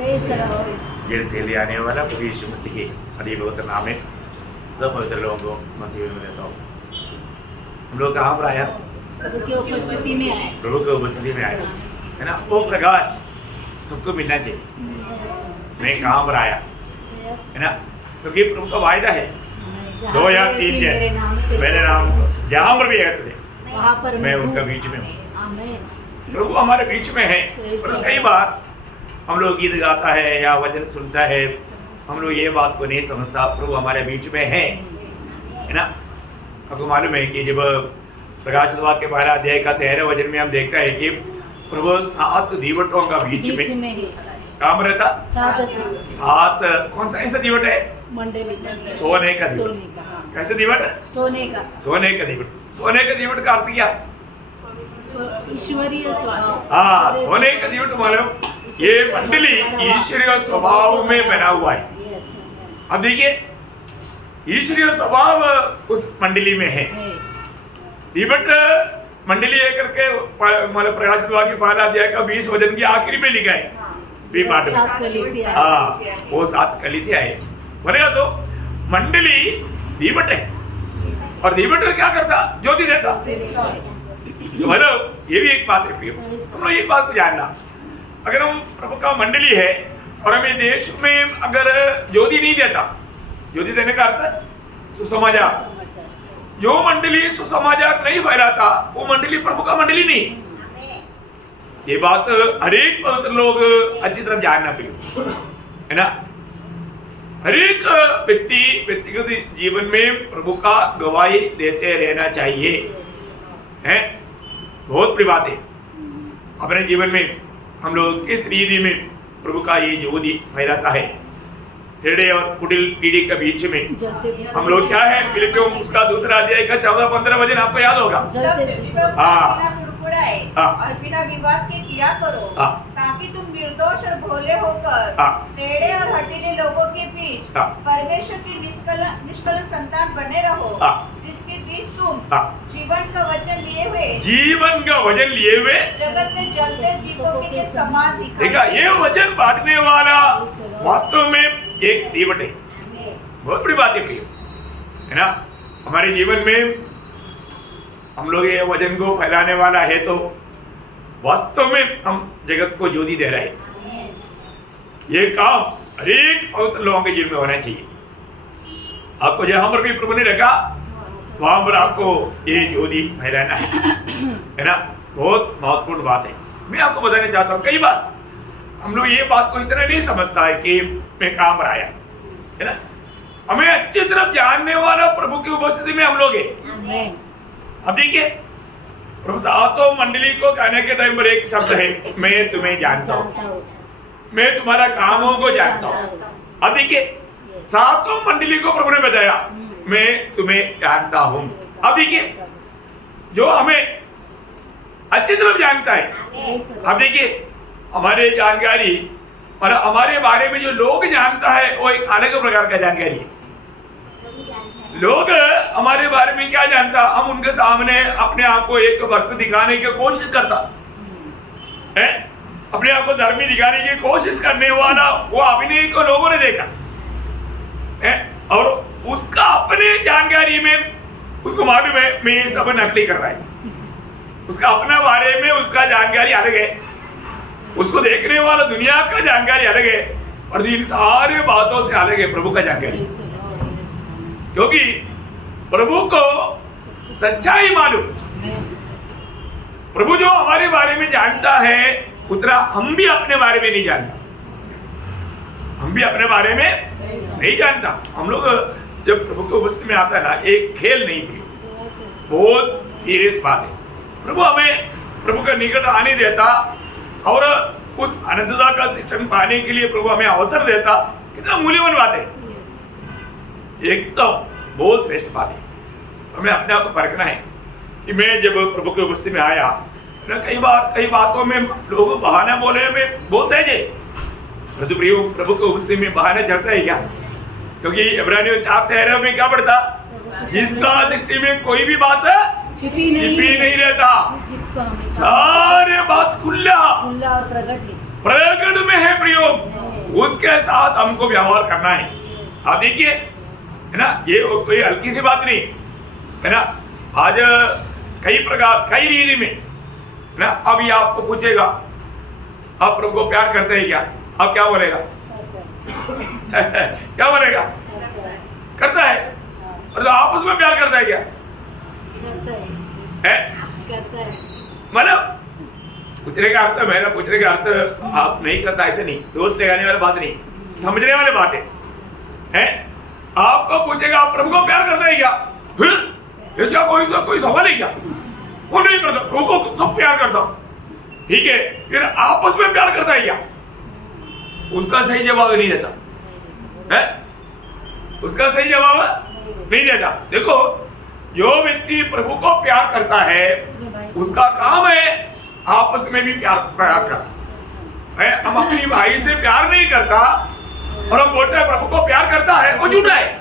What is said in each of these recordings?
Jail से ले आने वाला प्रभु यीशु मसीह के हरि पवित्र नाम में सब पवित्र लोगों को मसीह में लेता हूँ। हम लोग कहाँ पर आया? प्रभु की उपस्थिति में आए। प्रभु की उपस्थिति में आया है ना। वो प्रकाश सबको मिलना चाहिए। मैं कहाँ पर आया है ना, क्योंकि प्रभु का वायदा है 2 या 3 जन मेरे नाम जहाँ पर भी एकत्र थे वहाँ पर मैं उनका बीच में हूँ। आमीन। प्रभु हमारे बीच में है। और कई बार हम लोग गीत गाता है या वचन सुनता है, हम लोग ये बात को नहीं समझता प्रभु हमारे बीच में है ना। आपको मालूम है कि जब प्रकाशित वाक्य के 12 अध्याय का 13 वचन में हम देखते हैं कि प्रभु 7 दीवटों का बीच में काम रहता। 7 कौन सा ऐसा दीवट है? मंडली सोने का दीवट। कैसे दीवट? सोने का दीवट। सोने का दीवट का अर्थ क्या? ईश्वरीय स्वभाव। हाँ, सोने का दीवट मालूम, ये मंडली ईश्वरीय स्वभाव में बना हुआ है। अब देखिए ईश्वरीय स्वभाव उस मंडली में है। दीवट मंडली है करके मतलब प्रकाशित वाक्य 12 अध्याय का 20 वचन की आखिरी में लिखा है। हाँ, वो 7 कलीसिया है बोलेगा तो मंडली दीवट है। और दीवट क्या करता? ज्योति देता। मतलब ये भी एक बात है प्रिय, हम लोग एक बात को जानना, अगर हम प्रभु का मंडली है और हमें देश में अगर ज्योति नहीं देता, ज्योति देने का अर्थ सुसमाचार, जो मंडली सुसमाचार नहीं फैलाता वो मंडली प्रभु का मंडली नहीं। ये बात हर एक पवित्र लोग अच्छी तरह जानना प्रिय है ना। हर एक व्यक्तिगत जीवन में प्रभु का गवाही देते रहना चाहिए है। बहुत बड़ी बात है। अपने जीवन में हम लोग किस रीति में प्रभु का ये ज्योति फैलाता है। टेढ़े और कुटिल पीढ़ी के बीच में हम लोग क्या है, फिलिपियों उसका 2 अध्याय का 14-15 वचन आपको याद होगा। और बिना विवाद के किया करो ताकि तुम निर्दोष और भोले होकर टेढ़े और हठीले लोगों के बीच परमेश्वर की निष्कलंक संतान बने रहो, जिसके बीच तुम जीवन का वचन लिए हुए जगत में जलते दीपों के समान दिखाई। देखा, ये वचन बांटने वाला वास्तव में एक दीवट है। बहुत बड़ी बात है प्रिय है ना। हमारे जीवन में हम लोग ये वचन को फैलाने वाला है तो वास्तव में हम जगत को ज्योति दे रहे हैं। ये काम हर एक पवित्र लोगों के जीवन में होना चाहिए। आपको जहां पर भी प्रभु ने रखा वहां पर आपको ये ज्योति फैलाना है ना। बहुत महत्वपूर्ण बात है। मैं आपको बताना चाहता हूँ, कई बार हम लोग ये बात को इतना नहीं समझता है कि मैं कहां पर आया है ना। हमें अच्छी तरह जानने वाला प्रभु की उपस्थिति में हम लोग हैं। अब देखिए प्रभु 7 मंडली को कहने के टाइम पर एक शब्द है, मैं तुम्हें जानता हूँ, मैं तुम्हारा कामों को जानता हूँ। अब देखिए 7 मंडली को प्रभु ने बताया मैं तुम्हें जानता हूँ। अब देखिए जो हमें अच्छी तरह जानता है। अब देखिए हमारे जानकारी और हमारे बारे में जो लोग जानता है वो एक अलग प्रकार का जानकारी है। लोग हमारे बारे में क्या जानता, हम उनके सामने अपने आप को एक भक्त दिखाने की कोशिश करता है, अपने आप को धर्मी दिखाने की कोशिश करने वाला वो अभिनय को लोगों ने देखा है। और उसका अपने जानकारी में उसको मालूम है मैं ये सब नकली कर रहा है। उसका अपना बारे में उसका जानकारी अलग है, उसको देखने वाला दुनिया का जानकारी अलग है, और इन सारे बातों से अलग है प्रभु का जानकारी। क्योंकि प्रभु को सच्चाई मालूम, प्रभु जो हमारे बारे में जानता है उतना हम भी अपने बारे में नहीं जानता। हम भी अपने बारे में नहीं जानता। हम लोग जब प्रभु की उपस्थिति में आता है ना, एक खेल नहीं थी, बहुत सीरियस बात है। प्रभु हमें प्रभु का निकट आने देता और उस अनंतता का शिक्षण पाने के लिए प्रभु हमें अवसर देता। कितना मूल्यवान बात है। एक तो बहुत श्रेष्ठ बात है। हमें अपने आप को परखना है कि मैं जब प्रभु की उपस्थिति में आया ना, कई बातों में लोग बहाना बोले में बहुत तेज है। परंतु प्रिय प्रभु की उपस्थिति में बहाना चलता है क्या? क्योंकि इब्रानियों 4:13 में क्या पढ़ता, जिसका दृष्टि में कोई भी बात छिपी नहीं रहता, सारे बात खुला और प्रकट में है प्रयोग। के साथ हमको व्यवहार करना है। आप देखिए, है ना, ये कोई हल्की सी बात नहीं है ना। आज कई प्रकार कई रीति में ना, अब ये आपको पूछेगा आप प्रभु को प्यार करते हैं क्या, आप क्या बोलेगा? क्या बोलेगा? करता है। और तो आपस में प्यार करता है क्या? मतलब पूछने का अर्थ, मेरा पूछने का अर्थ आप नहीं करता ऐसे नहीं, दोस्त लगाने वाली बात नहीं, समझने वाली बात है। आपको पूछेगा आप प्रभु को प्यार करते हैं क्या? ये क्या कोई सवाल है क्या? वो नहीं करता, प्रभु को सब प्यार करता, ठीक है। फिर आपस में प्यार करता है क्या? उसका सही जवाब नहीं देता है, उसका सही जवाब नहीं देता। देखो, जो व्यक्ति प्रभु को प्यार करता है उसका काम है आपस में भी प्यार करना है। हम अपनी भाई से प्यार नहीं करता और हम बोलते हैं प्रभु को प्यार करता है, वो झूठा है।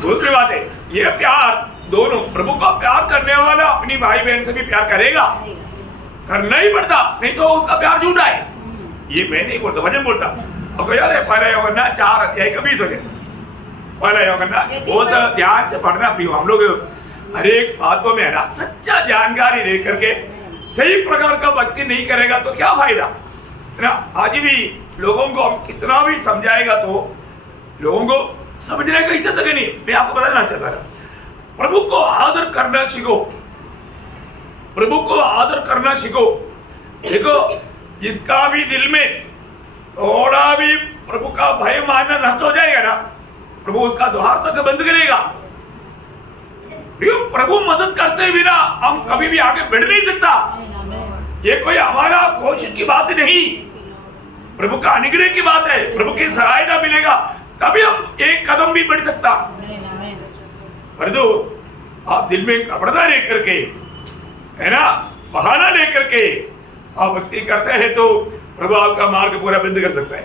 दूसरी बात है, ये प्यार दोनों, प्रभु का प्यार करने वाला अपनी भाई बहन से भी प्यार करेगा, करना ही पड़ता, नहीं तो उसका प्यार झूठा है। ये मैं नहीं बोलता, वचन बोलता। अब याद है पहला यूहन्ना 4:21 हो गया, पहला यूहन्ना बहुत ध्यान से पढ़ना प्रियो। हम लोग हर एक बातों में है ना सच्चा जानकारी लेकर के सही प्रकार का भक्ति नहीं करेगा तो क्या फायदा है ना। आज भी लोगों को हम कितना भी समझाएगा तो लोगों को समझने का इच्छा तक नहीं। मैं आपको बताना चाहता था, प्रभु को आदर करना सीखो, प्रभु को आदर करना सीखो। देखो, जिसका भी दिल में थोड़ा भी प्रभु का भय मानना नष्ट हो जाएगा ना, प्रभु उसका द्वार तक बंद करेगा। प्रभु मदद करते बिना हम कभी भी आगे बढ़ नहीं सकता। ये कोई हमारा कोशिश की बात नहीं, प्रभु का अनुग्रह की बात है। प्रभु की सहायता मिलेगा तभी हम एक कदम भी बढ़ सकता। परंतु आप दिल में कपड़ा लेकर के, है ना, बहाना लेकर के आप भक्ति करते हैं तो प्रभु आपका मार्ग पूरा बंद कर सकता है।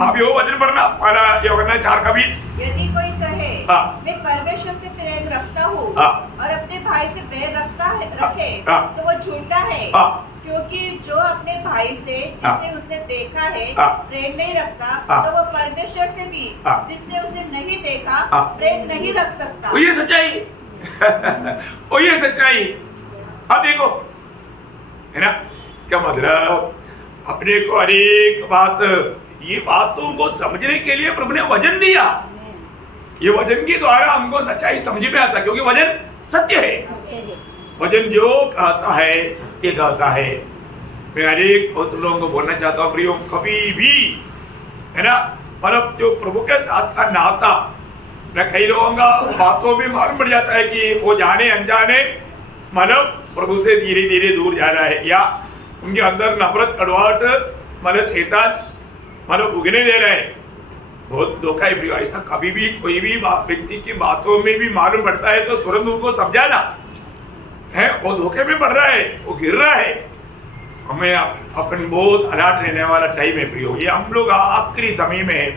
आप यो वचन पढ़ना, पहला यूहन्ना 4:20। यदि कोई कहे मैं परमेश्वर से प्रेम रखता हूँ और अपने भाई से बैर रखे तो वो झूठा है, क्योंकि जो अपने भाई से जिसे उसने देखा है प्रेम नहीं रखता तो वो परमेश्वर से भी जिसने उसे नहीं देखा प्रेम नहीं रख सकता। वो ये सच्चाई वो ये सच्चाई। अब देखो, है ना, इसका मतलब अपने को अनेक बात, ये बात तो उनको समझने के लिए प्रभु ने वचन दिया। ये वचन के द्वारा हमको सच्चाई समझ में आता, क्योंकि वचन सत्य है। वचन जो कहता है सत्य कहता है। मैं अनेक बहुत लोगों को बोलना चाहता हूँ प्रियो, कभी भी, है ना, मतलब जो प्रभु के साथ का नाता, मैं कई लोगों का बातों में मालूम पड़ जाता है कि वो जाने अनजाने मतलब प्रभु से धीरे धीरे दूर जा रहा है, या उनके अंदर नफरत कड़वाहट मतलब शैतान मतलब उगने दे रहे हैं। बहुत धोखा है। ऐसा कभी भी कोई भी व्यक्ति की बातों में भी मालूम पड़ता है तो तुरंत उनको समझाना है, वो धोखे में पड़ रहा है, वो गिर रहा है। हमें अपन बहुत अलर्ट रहने वाला टाइम है प्रियो। ये हम लोग आखिरी समय में है,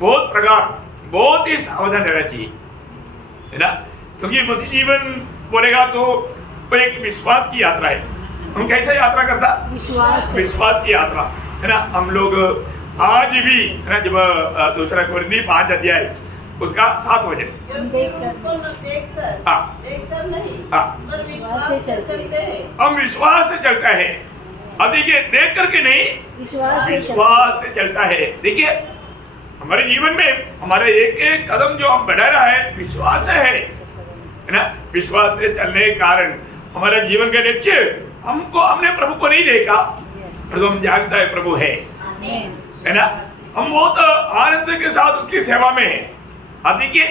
बहुत प्रकार बहुत ही सावधान रहना चाहिए, है ना, क्योंकि मसीह जीवन बोलेगा तो वो एक विश्वास की यात्रा है। हम कैसे यात्रा करता? विश्वास की यात्रा, है ना। हम लोग आज भी, है ना, जब दूसरा कोरिन्थी 5 अध्याय उसका 7 वचन, हम विश्वास से चलता है। अब देखिए, देख करके नहीं, विश्वास से चलता है। देखिए, हमारे जीवन में हमारे एक एक कदम जो हम बढ़ा रहा है विश्वास से है ना। विश्वास से चलने के कारण हमारा जीवन का लक्ष्य, हमने प्रभु को नहीं देखा, तो हम जानता है प्रभु है ना। हम बहुत आनंद के साथ उसकी सेवा में है। अब देखिए,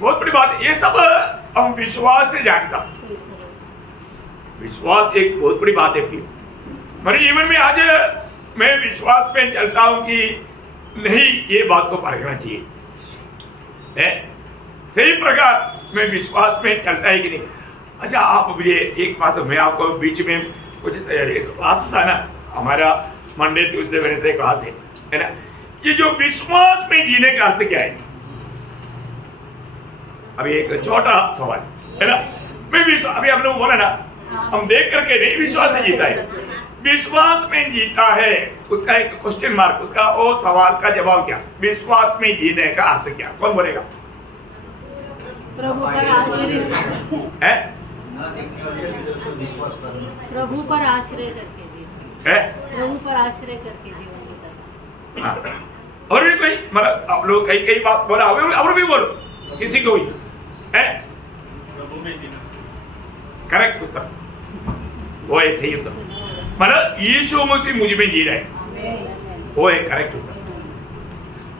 बहुत बड़ी बात है, ये सब हम विश्वास से जानता। विश्वास एक बहुत बड़ी बात है। हमारे जीवन में आज मैं विश्वास पे चलता हूं कि नहीं, ये बात को परखना चाहिए है, सही प्रकार में विश्वास में चलता है कि नहीं। अच्छा, आप मुझे एक बात, मैं आपको बीच में कुछ क्लास था ना, हमारा मंडे ट्यूसडे वेडनेसडे क्लास है ना। ये जो विश्वास में जीने का अर्थ क्या है? अभी एक छोटा सवाल है ना। मैं विश्वास, अभी आपने बोला ना, हम देख करके नहीं विश्वास से जीता है। विश्वास में जीता है, उसका एक क्वेश्चन मार्क, उसका वो सवाल का जवाब क्या? विश्वास में जीने का अर्थ क्या? कौन बोलेगा? प्रभु पर आश्रित है? प्रभु पर आश्रय करके जीवन, है? प्रभु पर आश्रय करके जीवन बिताना। हाँ। और भी कोई, मतलब आप लोग कई कई बात बोला, और भी बोलो, किसी को भी है? करेक्ट उत्तर, वो है सही उत्तर। मतलब यीशु मसीह मुझ में जी रहे हैं, वो है करेक्ट उत्तर।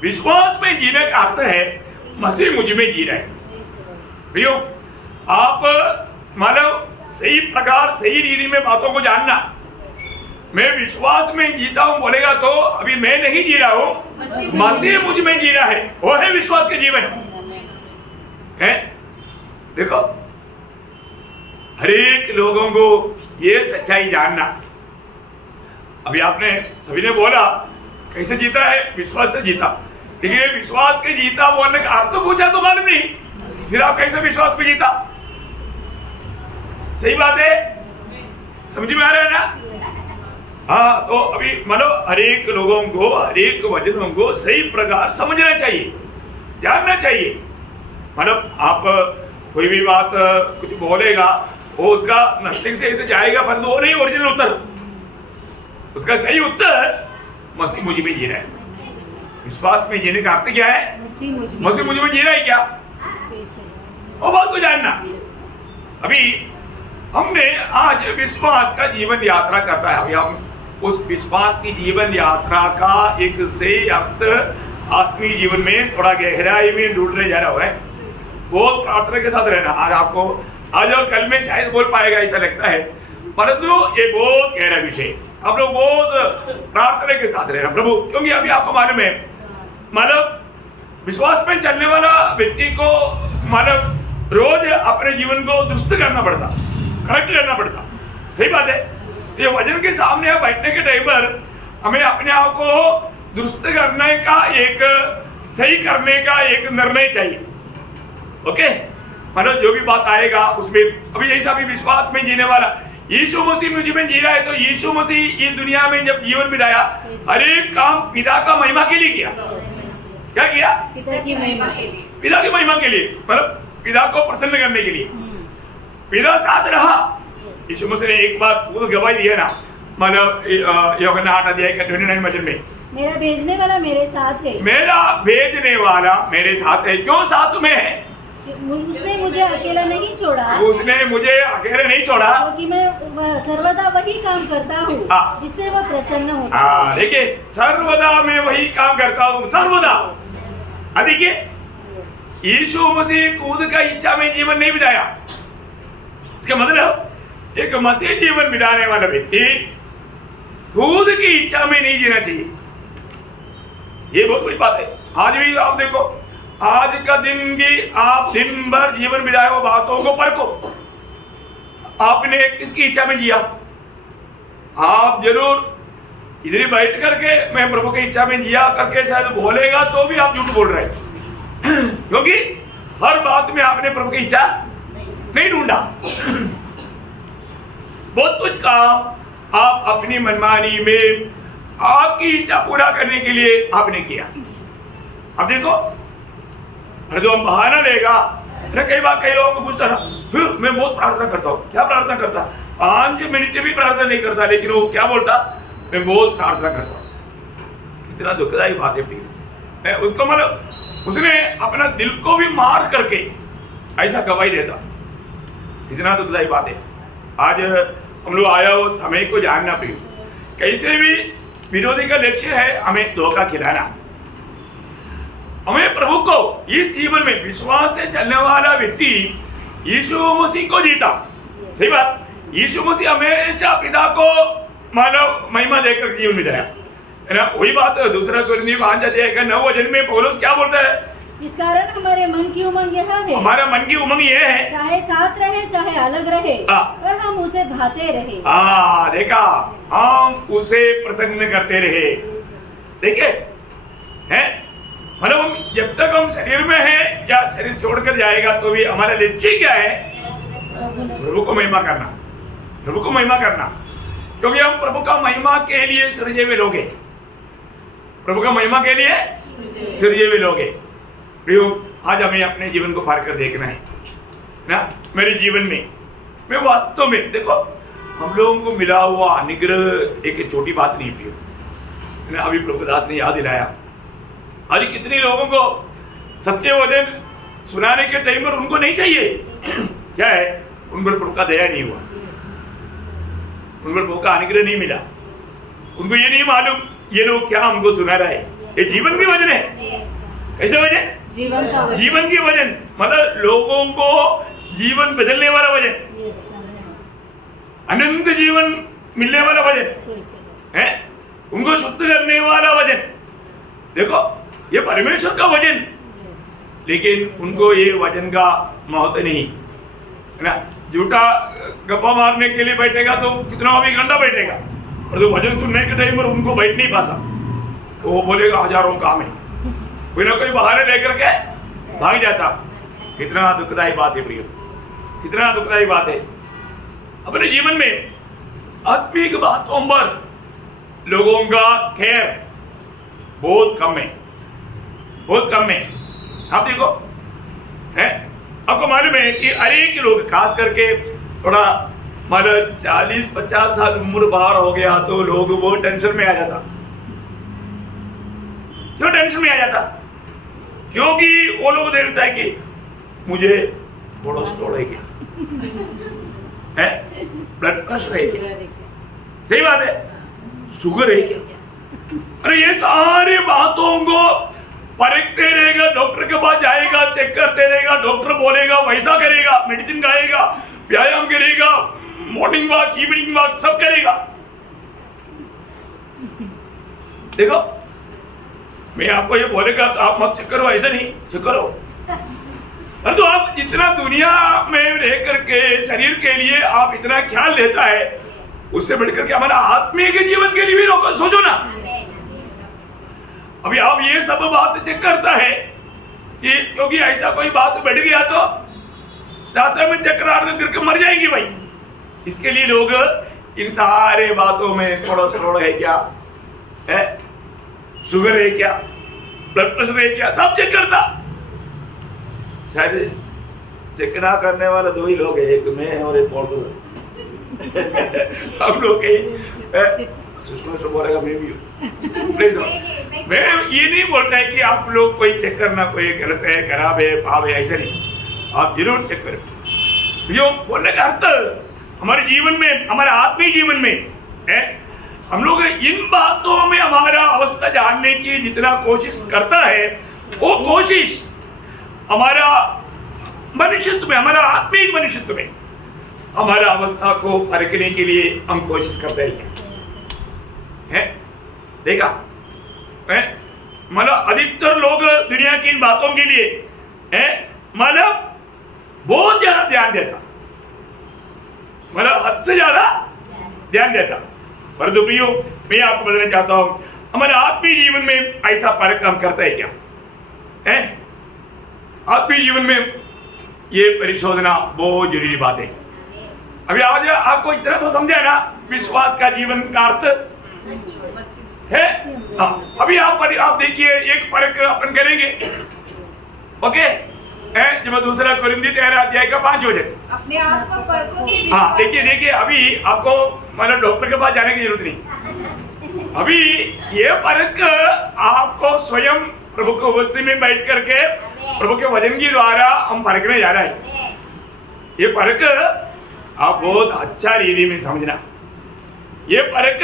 विश्वास में जीने का अर्थ है मसीह मुझ में जी रहे हैं। प्रियो, आप मतलब सही प्रकार सही रीति में बातों को जानना। मैं विश्वास में जीता हूं बोलेगा तो अभी मैं नहीं जी रहा हूं, मसीह मुझ में जी रहा है, वो है विश्वास के जीवन है। देखो, हर एक लोगों को ये सच्चाई जानना। अभी आपने सभी ने बोला कैसे जीता है? विश्वास से जीता। लेकिन विश्वास के जीता बोलने का अर्थ पूछा तो मालूम नहीं, फिर आप कैसे विश्वास पे जीता? सही बात है, समझ में आ रहा है ना? हाँ, तो अभी मानो हर एक लोगों को हर एक वचनों को सही प्रकार समझना चाहिए, जानना चाहिए। मतलब आप कोई भी बात कुछ बोलेगा, वो उसका नस्तिक से ऐसे जाएगा, परंतु वो नहीं ओरिजिनल उत्तर। उसका सही उत्तर मसीह मुझ में जी रहा है। विश्वास में जीने का अर्थ क्या है? मसीह मुझ में जी रहा है क्या, वो बात को जानना। अभी हमने आज विश्वास का जीवन यात्रा करता है। अभी हम उस विश्वास की जीवन यात्रा का एक सही अर्थ आत्मीय जीवन में थोड़ा गहराई में ढूंढने जा रहा है। बहुत प्रार्थना के साथ रहना। आज आपको आज और कल में शायद बोल पाएगा ऐसा लगता है, परंतु ये बहुत गहरा विषय। आप लोग बहुत प्रार्थना के साथ रहना प्रभु, क्योंकि अभी आपको मालूम है, मतलब विश्वास में चलने वाला व्यक्ति को मतलब रोज अपने जीवन को दुरुस्त करना पड़ता, करेक्ट करना पड़ता। सही बात है। ये वचन के सामने बैठने के टाइम पर हमें अपने आप को दुरुस्त करने का एक सही करने का एक निर्णय चाहिए। ओके, मतलब जो भी बात आएगा उसमें अभी ऐसा भी विश्वास में जीने वाला यीशु मसीह मुझ में जी रहा है, तो यीशु मसीह ये दुनिया में जब जीवन बिताया, हर एक काम पिता का महिमा के लिए किया। क्या किया? पिता की महिमा के लिए, पिता की महिमा के लिए, मतलब पिता को प्रसन्न करने के लिए। पिता साथ रहा। यीशु मसीह ने एक बार वो गवाही दिया ना, मतलब यूहन्ना 8 अध्याय का 29 वचन में, मेरा भेजने वाला मेरे साथ है। मेरा भेजने वाला मेरे साथ है। क्यों साथ में है? उसने मुझे अकेला नहीं छोड़ा, उसने मुझे अकेले नहीं छोड़ा, क्योंकि मैं सर्वदा वही काम करता हूँ जिससे वह प्रसन्न होता है। देखिए, सर्वदा मैं वही काम करता हूँ, सर्वदा। देखिए, यीशु मसीह खुद का इच्छा में जीवन नहीं बिताया। इसका मतलब एक मसीह जीवन बिताने वाला व्यक्ति खुद की इच्छा में नहीं जीना चाहिए। ये बहुत बड़ी बात है। आज भी आप देखो, आज का दिन की आप दिन भर जीवन बिताए हुए बातों को परखो, आपने किसकी इच्छा में जिया? आप जरूर इधर ही बैठ करके मैं प्रभु की इच्छा में जिया करके शायद बोलेगा तो भी आप झूठ बोल रहे हैं, क्योंकि हर बात में आपने प्रभु की इच्छा नहीं ढूंढा। बहुत कुछ काम आप अपनी मनमानी में आपकी इच्छा पूरा करने के लिए आपने किया। अब देखो, जो हम बहाना लेगा, कई बार कई लोगों को पूछता था, मैं बहुत प्रार्थना करता हूँ। क्या प्रार्थना करता? 5 मिनट भी प्रार्थना नहीं करता, लेकिन वो क्या बोलता? मैं बहुत प्रार्थना करता हूँ। कितना दुखदायी बात है। उसको मतलब उसने अपना दिल को भी मार करके ऐसा गवाही देता। कितना दुखदायी बात है। आज हम लोग आया हो समय को जानना भी, कैसे भी विरोधी का लक्ष्य है हमें धोखा खिलाना। हमें प्रभु को इस जीवन में विश्वास से चलने वाला व्यक्ति यीशु मसीह को जीता। सही बात। यीशु मसीह हमेशा पिता को मानव महिमा देकर जीवन बिताया, है ना। वही बात दूसरा कोरिन्थियों 5 अध्याय का 9 वचन में पौलुस क्या बोलता है? इस कारण हमारे मन की उमंग यह है, हमारा मन की उमंग ये है, चाहे साथ रहे चाहे अलग रहे, और हम उसे भाते रहे। देखा, हम उसे प्रसन्न करते रहे। देखिए, है मतलब हम जब तक हम शरीर में हैं या शरीर छोड़कर जाएगा तो भी हमारा लक्ष्य क्या है? प्रभु को महिमा करना, प्रभु को महिमा करना। क्योंकि हम प्रभु का महिमा के लिए सृजे हुए लोग हैं, प्रभु का महिमा के लिए सृजे हुए लोग हैं। प्रियो, आज हमें अपने जीवन को पार कर देखना है ना। मेरे जीवन में मैं वास्तव में देखो, हम लोगों को मिला हुआ अनुग्रह एक छोटी बात नहीं प्रियो, ना। अभी प्रभुदास ने याद दिलाया, आज कितने लोगों को सत्य वचन सुनाने के टाइम पर उनको नहीं चाहिए। क्या है, उन पर प्रभु का दया नहीं हुआ, उन पर प्रभु का अनुग्रह नहीं मिला। उनको ये नहीं मालूम ये लोग क्या हमको सुना रहा है। ये जीवन की वजन है। कैसे वजन? जीवन की वजन, मतलब लोगों को जीवन बदलने वाला वजन, अनंत जीवन मिलने वाला वजन है, उनको शुद्ध करने वाला वजन। देखो, ये परमेश्वर का वजन, लेकिन उनको ये वजन का महत्व नहीं है ना। झूठा गप्पा मारने के लिए बैठेगा तो कितना भी घंटा बैठेगा, और तो वजन सुनने के टाइम पर उनको बैठ नहीं पाता, तो वो बोलेगा हजारों काम है, कोई ना कोई बहाने लेकर के भाग जाता। कितना दुखदायी बात है प्रियो, कितना दुखदायी बात है। अपने जीवन में आत्मिक बातों पर लोगों का खैर बहुत कम है, बहुत कम है। आप देखो, है आपको मालूम है कि अनेक लोग, खास करके थोड़ा मतलब 40-50 साल उम्र बाहर हो गया तो लोग वो टेंशन में आ जाता। क्यों टेंशन में आ जाता? क्योंकि वो लोग देखता है कि मुझे कोलेस्ट्रॉल है क्या, है ब्लड प्रेशर है क्या, सही बात है, शुगर है क्या। अरे ये सारी बातों को परखते रहेगा, डॉक्टर के पास जाएगा, चेक करते रहेगा, डॉक्टर बोलेगा वैसा करेगा, मेडिसिन खाएगा, व्यायाम करेगा, मॉर्निंग वॉक, इवनिंग वॉक सब करेगा। देखो, मैं आपको ये बोलेगा तो आप मत चेक करो, ऐसा नहीं चेक करो। परंतु आप जितना दुनिया में रह करके शरीर के लिए आप इतना ख्याल लेता है, उससे बढ़कर के हमारा आत्मीय के जीवन के लिए भी सोचो ना। अभी आप ये सब बात चेक करता है कि क्योंकि ऐसा कोई बात बढ़ गया तो रास्ते में चक्कर आकर करके मर जाएंगे भाई। इसके लिए लोग इन सारे बातों में कोलेस्ट्रॉल है क्या, है शुगर है क्या, ब्लड प्रेशर है क्या, सब चेक करता। शायद चेक ना करने वाले दो ही लोग हैं, एक मैं और एक और हम लोग सुषमा से बोलेगा मैं भी हूँ। मैं ये नहीं बोलता है कि आप लोग कोई चेक करना, कोई गलत है, खराब है, पाप है, ऐसा नहीं। आप जरूर चेक करें। जो बोलने का अर्थ हमारे जीवन में, हमारे आत्मीय जीवन में है, हम लोग इन बातों में हमारा अवस्था जानने की जितना कोशिश करता है, वो कोशिश हमारा मनुष्यत्व में, हमारा आत्मीय मनुष्यत्व में हमारा अवस्था को परखने के लिए हम कोशिश करते हैं क्या है? देखा है, मतलब अधिकतर लोग दुनिया की इन बातों के लिए है, मतलब बहुत ज्यादा ध्यान देता, मतलब हद से ज्यादा ध्यान देता। परंतु प्रियो, मैं आपको बताना चाहता हूं, हमारे आत्मीय जीवन में ऐसा परख हम करते हैं क्या है? आत्मीय जीवन में ये परिशोधना बहुत जरूरी बात है। अभी आज आपको इतना तो समझा ना, विश्वास का जीवन का अर्थ है। अभी आप देखिए, एक परख अपन करेंगे, ओके है, जब दूसरा कोरिन्थी 13 अध्याय का 5 वचन, अपने आप को परखो कि हाँ देखिए, अभी आपको मतलब डॉक्टर के पास जाने की जरूरत नहीं। अभी ये परख आपको स्वयं प्रभु की उपस्थिति में बैठ करके प्रभु के वचन के द्वारा हम परखने जा रहे हैं। ये परख आप बहुत अच्छा रीति में समझना। ये परख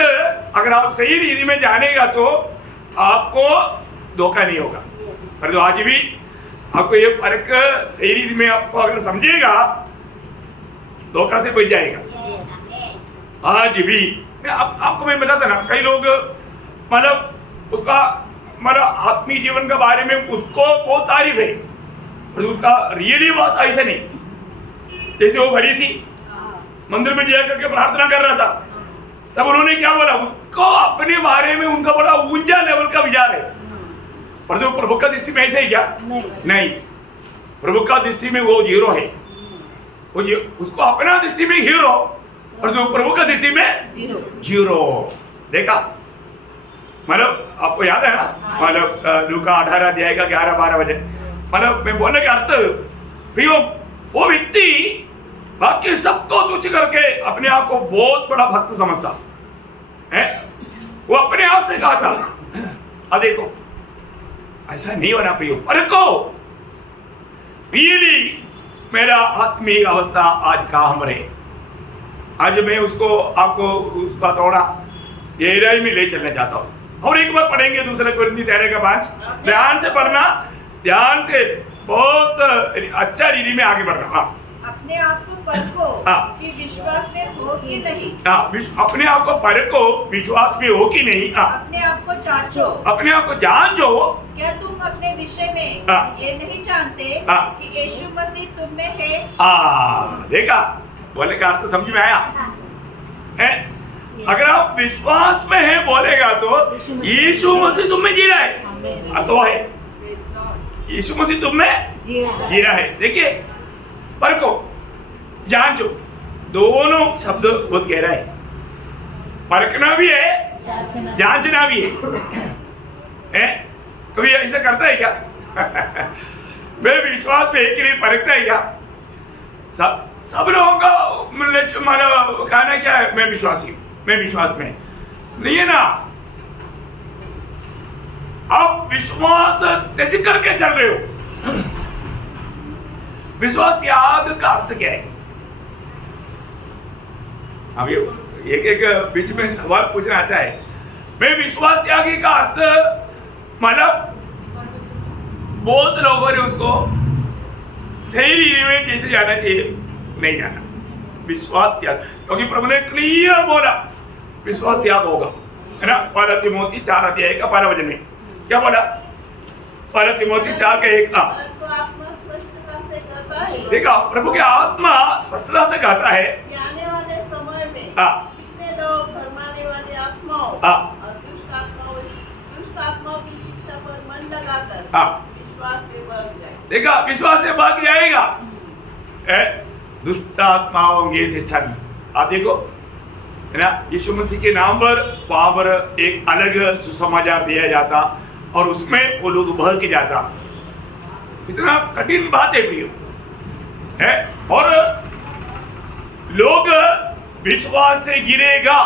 अगर आप सही रीति में जानेगा तो आपको धोखा नहीं होगा। पर तो आज भी आपको ये परख सही रीति में आपको अगर समझेगा, धोखा से बच जाएगा। आज भी आपको मैं बताता ना, कई लोग मतलब उसका मतलब आत्मीय जीवन के बारे में उसको बहुत तारीफ है, पर उसका रियली बात ऐसा नहीं। जैसे वो बड़ी सी मंदिर में जा करके प्रार्थना कर रहा था, तब उन्होंने क्या बोला, उसको अपने बारे में उनका बड़ा ऊंचा लेवल का विचार है। पर जो प्रभु का दृष्टि में ऐसे ही क्या नहीं, प्रभु का दृष्टि में वो जीरो है। वो उसको अपना दृष्टि में हीरो, और जो प्रभु का दृष्टि में जीरो। जीरो। देखा, मतलब आपको याद है ना, मतलब लूका 18 अध्याय का 11-12 बजे, मतलब मैं बोलने का अर्थ प्रियो, वो व्यक्ति बाकी सबको तुच्छ करके अपने आप को बहुत बड़ा भक्त समझता है। वो अपने आप से कहा था, अब देखो ऐसा नहीं होना प्रियो, परखो रियली मेरा आत्मिक अवस्था आज कहाँ रहे। आज मैं उसको आपको उसका थोड़ा गहराई में ले चलना चाहता हूँ। और एक बार पढ़ेंगे दूसरे कोरिन्थी 13:5, ध्यान से पढ़ना, ध्यान से बहुत अच्छा रीति में आगे बढ़ना। हाँ, अपने आप को परखो कि विश्वास में हो कि नहीं। अपने आप को परखो, विश्वास में हो कि नहीं। अपने आप को जांचो, अपने आप को जांचो। क्या तुम अपने विषय में ये नहीं जानते कि यीशु मसीह तुम में है? देखा, बोले का अर्थ समझ में आया है? अगर आप विश्वास में है बोलेगा तो यीशु मसीह तुम में जी रहा है, अर्थ वो है यीशु मसीह तुम में जी रहा है। देखिए, परखो, जांचो, दोनों शब्द बहुत गहरा है। परखना भी है, जांचना भी है। कभी ऐसा करता है क्या? मैं विश्वास में एक ही नहीं परखता है क्या? सब लोगों का मतलब कहना क्या है, मैं विश्वासी हूं, मैं विश्वास में नहीं है ना। आप विश्वास त्याग करके चल रहे हो। विश्वास त्याग का अर्थ क्या है? अब ये एक बीच में सवाल पूछना अच्छा है। मैं विश्वास त्यागी का अर्थ मतलब बहुत लोगों ने उसको सही रीति में कैसे जाना चाहिए नहीं जाना। विश्वास त्याग, क्योंकि प्रभु ने क्लियर बोला विश्वास त्याग होगा, है ना। पहला तिमोथी 4 अध्याय का 12 वचन में क्या बोला? पहला तिमोथी 4 का 1। देखा, प्रभु की आत्मा स्पष्टता से कहता है आने वाले समय में कितने लोग भरमाने वाली आत्माओं और दुष्ट आत्माओं की शिक्षा पर मन लगाकर विश्वास से भाग जाए। देखा, विश्वास से भाग जाएगा। दुष्ट आत्माओं की शिक्षा में आप देखो, है ना, यीशु मसीह के नाम पर वहां पर एक अलग सुसमाचार दिया जाता और उसमें वो लोग उभर के जाता। इतना कठिन बात है प्रियो, है। और लोग विश्वास से गिरेगा।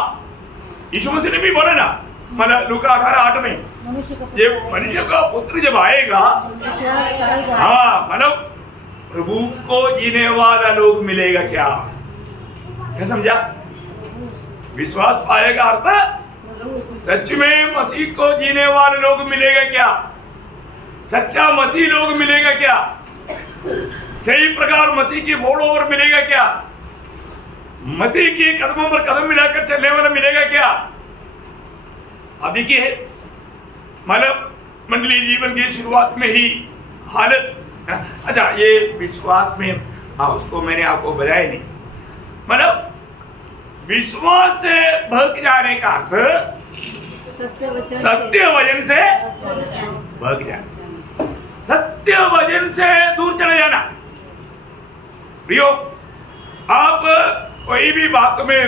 यीशु मसीह ने भी बोला ना, मतलब लूका 18:8 में, ये मनुष्य का पुत्र जब आएगा, हाँ, मतलब प्रभु को जीने वाला लोग मिलेगा क्या समझा? विश्वास पाएगा अर्थ सच में मसीह को जीने वाले लोग मिलेगा क्या? सच्चा मसीह लोग मिलेगा क्या? सही प्रकार मसीह की फॉलोवर मिलेगा क्या? मसीह के कदमों पर कदम मिलाकर चलने वाला मिलेगा क्या? अब देखिए, मतलब मंडली जीवन की शुरुआत में ही हालत, अच्छा ये विश्वास में उसको मैंने आपको बताया नहीं, मतलब विश्वास से भग जाने का अर्थ सत्य वचन से भग जाना, सत्य वचन से दूर चले जाना। प्रियो, आप कोई भी बात में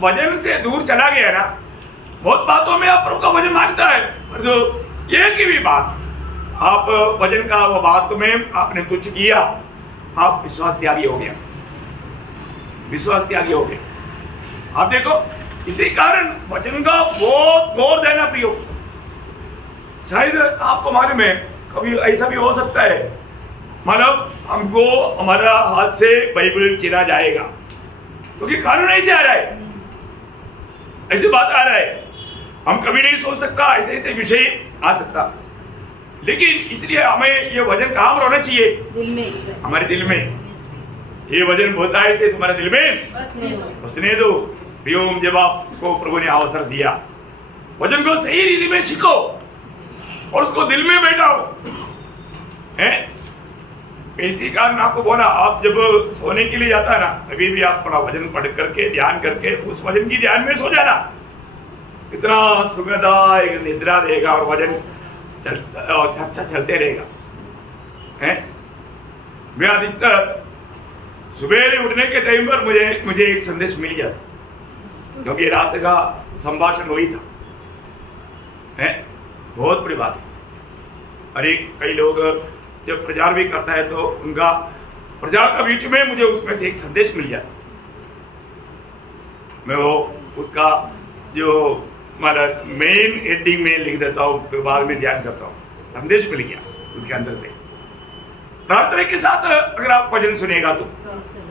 वचन से दूर चला गया ना, बहुत बातों में आप प्रभु का वचन मांगता है, पर जो एक ही भी बात आप वचन का वो बात में आपने तुच्छ किया, आप विश्वास त्यागी हो गया, विश्वास त्यागी हो गए। आप देखो, इसी कारण वचन का बहुत गौर देना प्रियो। शायद आपको मालूम है, कभी ऐसा भी हो सकता है, मतलब हमको हमारा हाथ से बाइबल छीना जाएगा, क्योंकि कानून ऐसे आ रहा है, ऐसी बात आ रहा है, हम कभी नहीं सोच सकता ऐसे ऐसे विषय आ सकता। लेकिन इसलिए हमें ये वचन कहाँ पर होना चाहिए? दिल में, हमारे दिल में। ये वचन होता है इसे तुम्हारे दिल में बसने दो। प्रियो, जब आपको प्रभु ने अवसर दिया, वचन को सही रीति में सीखो और उसको दिल में बैठाओ, हैं? इसी कारण आपको बोला, आप जब सोने के लिए जाता है ना, अभी भी आप थोड़ा वचन पढ़ करके ध्यान करके उस वचन की ध्यान में सो जाना, कितना सुखदायक निद्रा देगा और वचन अच्छा चलते रहेगा, हैं? मैं अधिकतर सुबह उठने के टाइम पर मुझे एक संदेश मिल जाता, क्योंकि रात का संभाषण वही था, है बहुत बड़ी बात है। अरे कई लोग जब प्रचार भी करता है तो उनका प्रचार का बीच में मुझे उसमें से एक संदेश मिल जाता, मैं वो उसका जो मतलब मेन एंडिंग में लिख देता हूँ, फिर बाद में ध्यान करता हूँ, संदेश मिल गया उसके अंदर से। प्रार्थना के साथ अगर आप भजन सुनेगा तो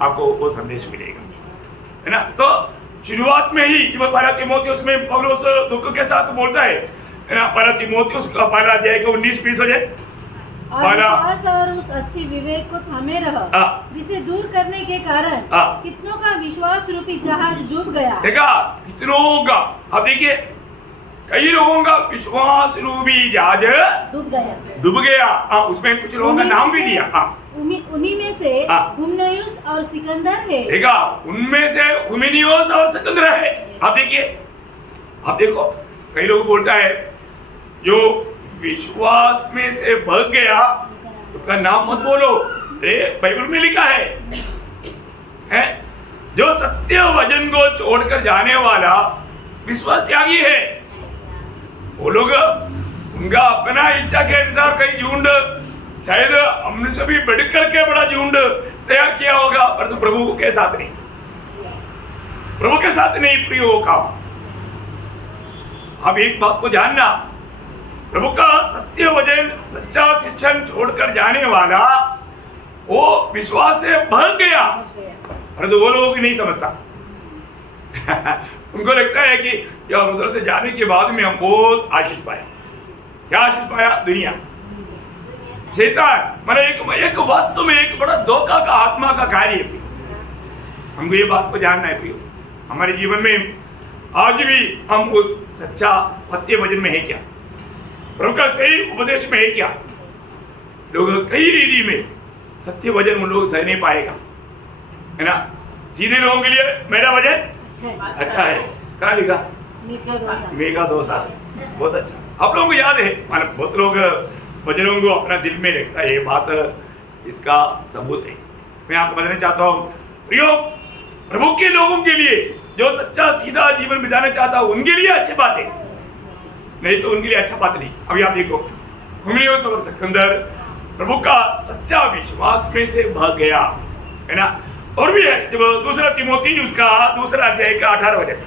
आपको वो संदेश मिलेगा, है ना। तो शुरुआत में ही जब पहला तीमुथियुस में पौलुस दुख के साथ बोलता है ना, पहला तीमुथियुस का पहला अध्याय का 19-20 हो जाए, और विश्वास और उस अच्छी विवेक को थामे रहो, जिसे दूर करने के कारण कितनों का विश्वास रूपी जहाज डूब गया। देखा कितनों का, अब देखिए कई लोगों का विश्वास रूपी जहाज डूब गया। उसमें कुछ लोगों का नाम भी दिया, उन्हीं में से हुमनयुस और सिकंदर है। देखा उनमें से हुमनयुस और सिकंदर है। अब देखिए, अब देखो कई लोग बोलता है जो विश्वास में से भाग गया उसका नाम मत बोलो, बाइबल में लिखा है जो सत्य वचन को छोड़कर जाने वाला विश्वास त्यागी है। वो लोग उनका अपना इच्छा के अनुसार कई झुंड, शायद हमने से भी बढ़कर के बड़ा झुंड तैयार किया होगा, पर तो प्रभु के साथ नहीं, प्रभु के साथ नहीं प्रिय वो काम। अब एक बात को जानना, प्रभु का सत्य वचन सच्चा शिक्षण छोड़कर जाने वाला वो विश्वास से भाग गया, परंतु वो लोग नहीं समझता। उनको लगता है कि यार उधर से जाने के बाद में हम बहुत आशीष पाए। क्या आशीष पाया? दुनिया, शैतान, मतलब एक वास्तव में एक बड़ा धोखा का आत्मा का कार्य है। हमको ये बात को जानना है प्रियो, हमारे जीवन में आज भी हम उस सच्चा सत्य वचन में है क्या, प्रभु का सही उपदेश में है क्या? लोग कई रीति में सत्य वचन उन लोग सह नहीं पाएगा, है ना। सीधे लोगों के लिए मेरा वचन अच्छा है, कहाँ लिखा? मेघा 2:7, बहुत अच्छा। आप लोगों को याद है, मतलब बहुत लोग वचनों को अपना दिल में रखता है, ये बात इसका सबूत है। मैं आपको बताना चाहता हूँ प्रियो, प्रभु के लोगों के लिए जो सच्चा सीधा जीवन बिताना चाहता है उनके लिए अच्छी बात है, नहीं तो उनके लिए अच्छा बात नहीं। अभी आप देखो हुमनयुस और सिकंदर प्रभु का सच्चा विश्वास में से भाग गया, है ना। और भी है जब दूसरा तीमुथि उसका दूसरा अध्याय का 18 वचन,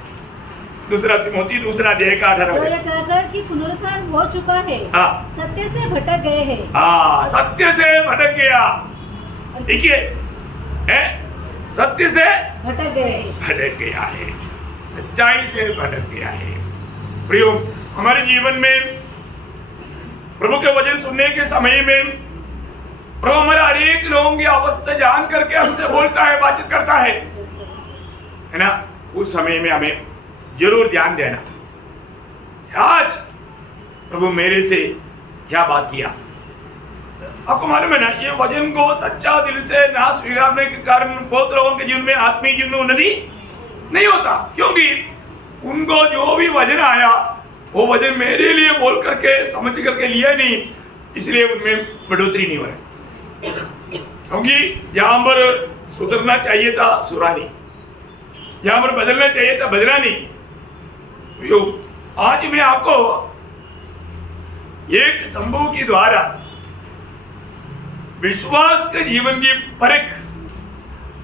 दूसरा तीमुथि दूसरा अध्याय का 18 वचन, कहकर कि पुनरुत्थान हो चुका है, सत्य से भटक गए हैं। सत्य से भटक गया, देखिए सत्य से भटक गया है, सच्चाई से भटक गया है। प्रियो, हमारे जीवन में प्रभु के वचन सुनने के समय में प्रभु हमारे हर एक लोगों की अवस्था जान करके हमसे बोलता है, बातचीत करता है ना। उस समय में हमें जरूर ध्यान देना, आज प्रभु मेरे से क्या बात किया। आपको मालूम है ना, ये वचन को सच्चा दिल से ना स्वीकारने के कारण बहुत लोगों के जीवन में आत्मीय जीवन में उन्नति नहीं होता, क्योंकि उनको जो भी वचन आया वो वचन मेरे लिए बोल करके समझ करके लिया नहीं, इसलिए उनमें बढ़ोतरी नहीं हो रही। क्योंकि जहां पर सुधरना चाहिए था सुधरा नहीं, जहां पर बदलना चाहिए था बदला नहीं। आज मैं आपको एक संभव के द्वारा विश्वास के जीवन की परख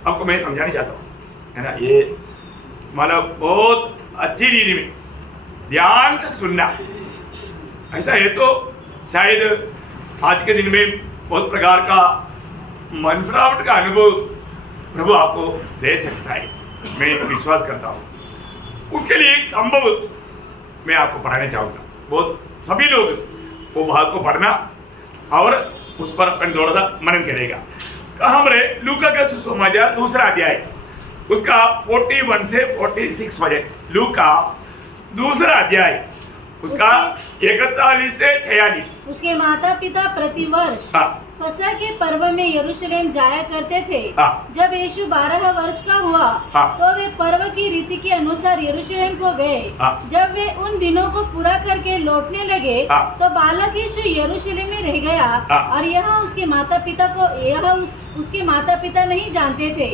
आपको मैं समझाना चाहता हूं, है ना। ये मतलब बहुत अच्छी रीति में ध्यान से सुनना, ऐसा है तो शायद आज के दिन में बहुत प्रकार का मनफरावट का अनुभव प्रभु आपको दे सकता है, मैं विश्वास करता हूँ। उसके लिए एक संभव मैं आपको पढ़ाना चाहूँगा, बहुत सभी लोग वो भाग को पढ़ना और उस पर अपन थोड़ा सा मनन करेगा। कहाँ पर है? लूका का सुसमाचार दूसरा अध्याय उसका 41 से 46 वचन, लूका दूसरा अध्याय उसका 41 से 46। उसके माता पिता प्रतिवर्ष फसह के पर्व में यरूशलेम जाया करते थे। जब यीशु 12 वर्ष का हुआ तो वे पर्व की रीति के अनुसार यरूशलेम को गए। जब वे उन दिनों को पूरा करके लौटने लगे तो बालक यीशु यरूशलेम में रह गया और यह उसके माता पिता को उसके माता पिता नहीं जानते थे।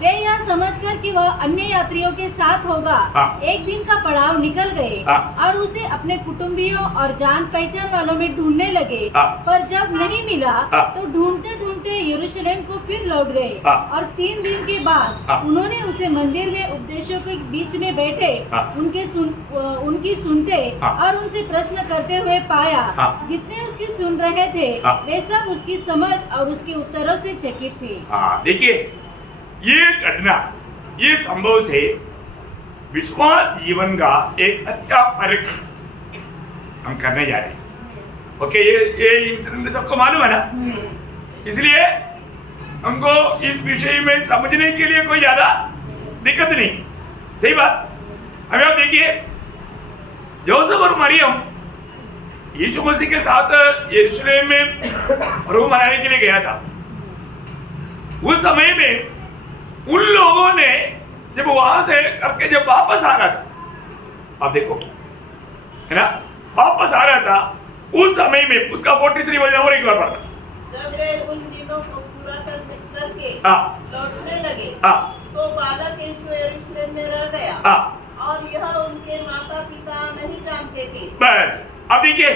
वे यह समझकर कि वह अन्य यात्रियों के साथ होगा, एक दिन का पड़ाव निकल गए और उसे अपने कुटुंबियों और जान पहचान वालों में ढूंढने लगे। पर जब नहीं मिला तो ढूंढते ढूंढते यरूशलेम को फिर लौट गए और 3 दिन के बाद उन्होंने उसे मंदिर में उपदेशों के बीच में बैठे उनकी सुनते और उनसे प्रश्न करते हुए पाया। जितने उसकी सुन रहे थे वे सब उसकी समझ और उसके उत्तरों से चकित थे। देखिए, ये घटना, ये संभव से विश्वास जीवन का एक अच्छा परख हम करने जा रहे हैं। ओके, ये इंसिडेंट सबको मालूम है ना, इसलिए हमको इस विषय में समझने के लिए कोई ज्यादा दिक्कत नहीं। सही बात। अभी आप देखिए, जोसेफ और मरियम यीशु मसीह के साथ यरूशलेम में प्रभु मनाने के लिए गया था। उस समय में उन लोगों ने जब वहां से करके जब वापस आ रहा था, आप देखो है ना, वापस आ रहा था, उस समय में उसका 43 वजन और एक बार पढ़ना। जब वे उन दिनों को पूरा करके लौटने लगे तो बालक यीशु यरूशलेम में रह गया और यह उनके माता पिता नहीं जानते थे। बस अब देखिए,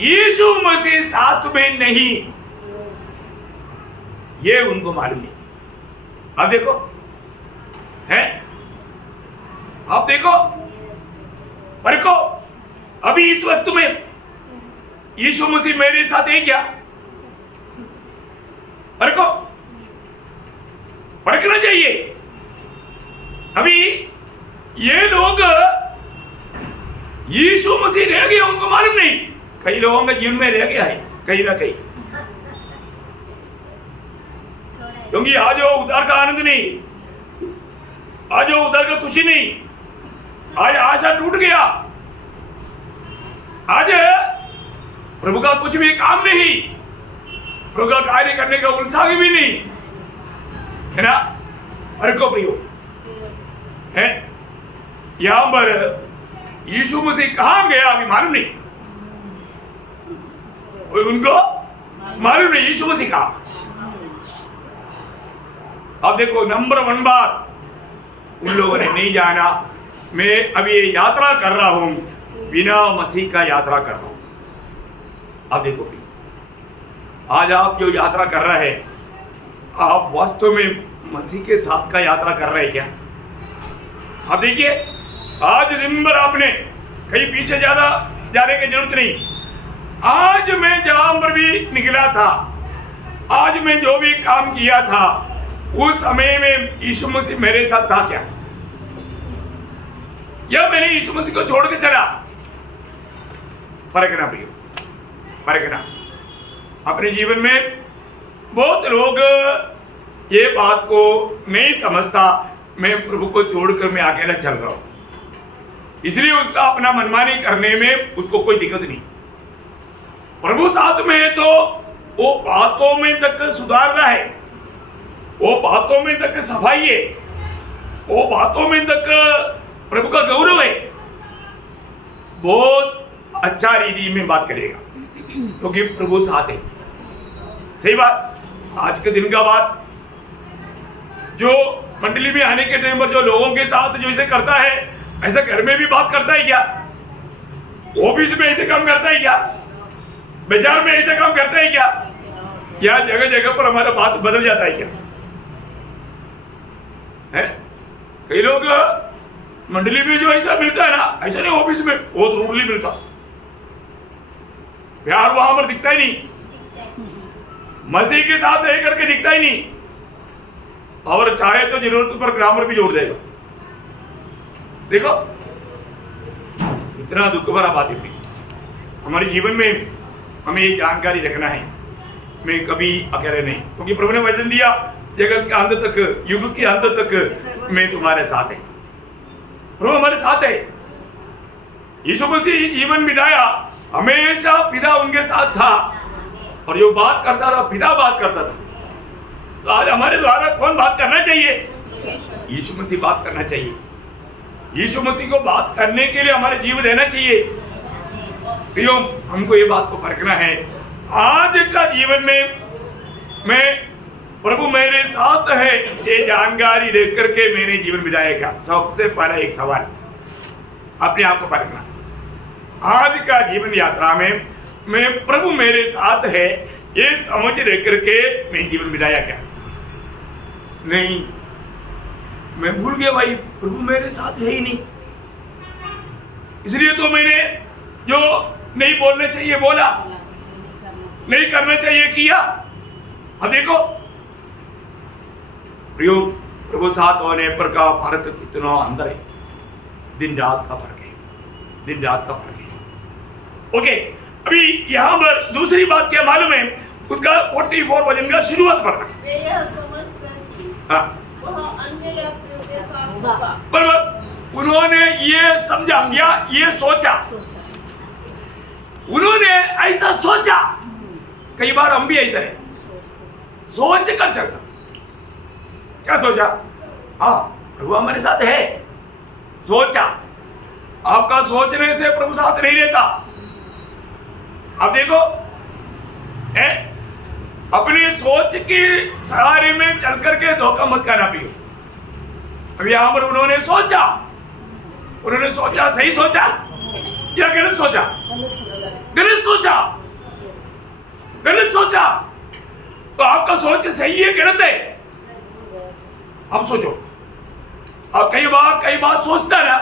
यीशु मसीह साथ में नहीं, ये उनको मालूम नहीं। अब देखो है, आप देखो परखो, अभी इस वक्त में यीशु मसीह मेरे साथ है क्या? परखो, परखना चाहिए। अभी ये लोग यीशु मसीह रह गया, उनको मालूम नहीं। कई लोगों के जीवन में रह गया है कहीं ना कहीं, क्योंकि आज वो उद्धार का आनंद नहीं, आज वो उद्धार का खुशी नहीं, आज आशा टूट गया, आज प्रभु का कुछ भी काम नहीं, प्रभु का कार्य करने का उत्साह भी नहीं, है ना। हर को प्रियो है, यहां पर यीशु मसीह कहां गया अभी मालूम नहीं, उनको मालूम नहीं यीशु मसीह कहां। अब देखो, नंबर 1 बात उन लोगों ने नहीं जाना, मैं अभी ये यात्रा कर रहा हूं, बिना मसीह का यात्रा कर रहा हूं। अब देखो, आज आप जो यात्रा कर रहे हैं, आप वास्तव में मसीह के साथ का यात्रा कर रहे हैं क्या? अब देखिए, आज दिन भर आपने कहीं पीछे ज्यादा जाने की जरूरत नहीं। आज मैं जहां पर भी निकला था, आज मैं जो भी काम किया था, उस समय में यीशु मसीह मेरे साथ था क्या? या मैंने यीशु मसीह को छोड़ के चला? परखना भैया, परखना। अपने जीवन में बहुत लोग ये बात को नहीं समझता, मैं प्रभु को छोड़कर मैं अकेला चल रहा हूं, इसलिए उसका अपना मनमानी करने में उसको कोई दिक्कत नहीं। प्रभु साथ में है तो वो बातों में तक सुधारना है, वो बातों में तक सफाई है, वो बातों में तक प्रभु का गौरव है, बहुत अच्छा रीति में बात करेगा, क्योंकि प्रभु साथ है। सही बात। आज के दिन का बात, जो मंडली में आने के टाइम पर जो लोगों के साथ जो इसे करता है, ऐसा घर में भी बात करता है क्या? ऑफिस में ऐसे काम करता है क्या? बाजार में ऐसा काम करता है क्या? या जगह जगह पर हमारा बात बदल जाता है क्या? है कई लोग मंडली में जो ऐसा मिलता है ना, ऐसा नहीं ऑफिस में बहुत रूडली मिलता, प्यार वहां पर दिखता ही नहीं, मसीह के साथ रह करके दिखता ही नहीं, और चाहे तो जरूरत पर ग्रामर भी जोड़ देगा। देखो, इतना दुख भरा बात है। हमारे जीवन में हमें ये जानकारी रखना है, मैं कभी अकेले नहीं, क्योंकि प्रभु ने वचन दिया, जगत के अंत तक, युग के अंत तक मैं तुम्हारे साथ है। प्रभु हमारे साथ है। यीशु मसीह जीवन बिताया, हमेशा पिता उनके साथ था, और जो बात करता था पिता बात करता था। तो आज हमारे द्वारा कौन बात करना चाहिए? यीशु मसीह बात करना चाहिए। यीशु मसीह को बात करने के लिए हमारे जीवन देना चाहिए। क्यों? हमको ये बात को परखना है। आज का जीवन में मैं प्रभु मेरे साथ है ये जानकारी लेकर के मैंने जीवन बिताया क्या? सबसे पहला एक सवाल अपने आप को परखना। आज का जीवन यात्रा में मैं प्रभु मेरे साथ है ये समझ लेकर के मैं जीवन बिताया क्या? नहीं, मैं भूल गया भाई, प्रभु मेरे साथ है ही नहीं, इसलिए तो मैंने जो नहीं बोलना चाहिए बोला, नहीं करना चाहिए किया। अब देखो प्रियो, प्रभु साथ होने पर का फर्क कितना अंदर है, दिन रात का फर्क है, दिन रात का फर्क है। ओके, अभी यहाँ पर दूसरी बात क्या मालूम है? उसका 44 वचन का शुरुआत पढ़ना। हाँ, पर उन्होंने ये समझा या ये सोचा, उन्होंने ऐसा सोचा। कई बार हम भी ऐसा है, सोच कर चलता। क्या सोचा? हाँ, प्रभु हमारे साथ है, सोचा। आपका सोचने से प्रभु साथ नहीं रहता। अब देखो, अपनी सोच के सहारे में चल करके धोखा मत खाना पियो। अब यहां पर उन्होंने सोचा, सही सोचा या गलत सोचा? गलत सोचा, गलत सोचा। तो आपका सोच सही है गलत है? अब सोचो। अब कई बार सोचता ना,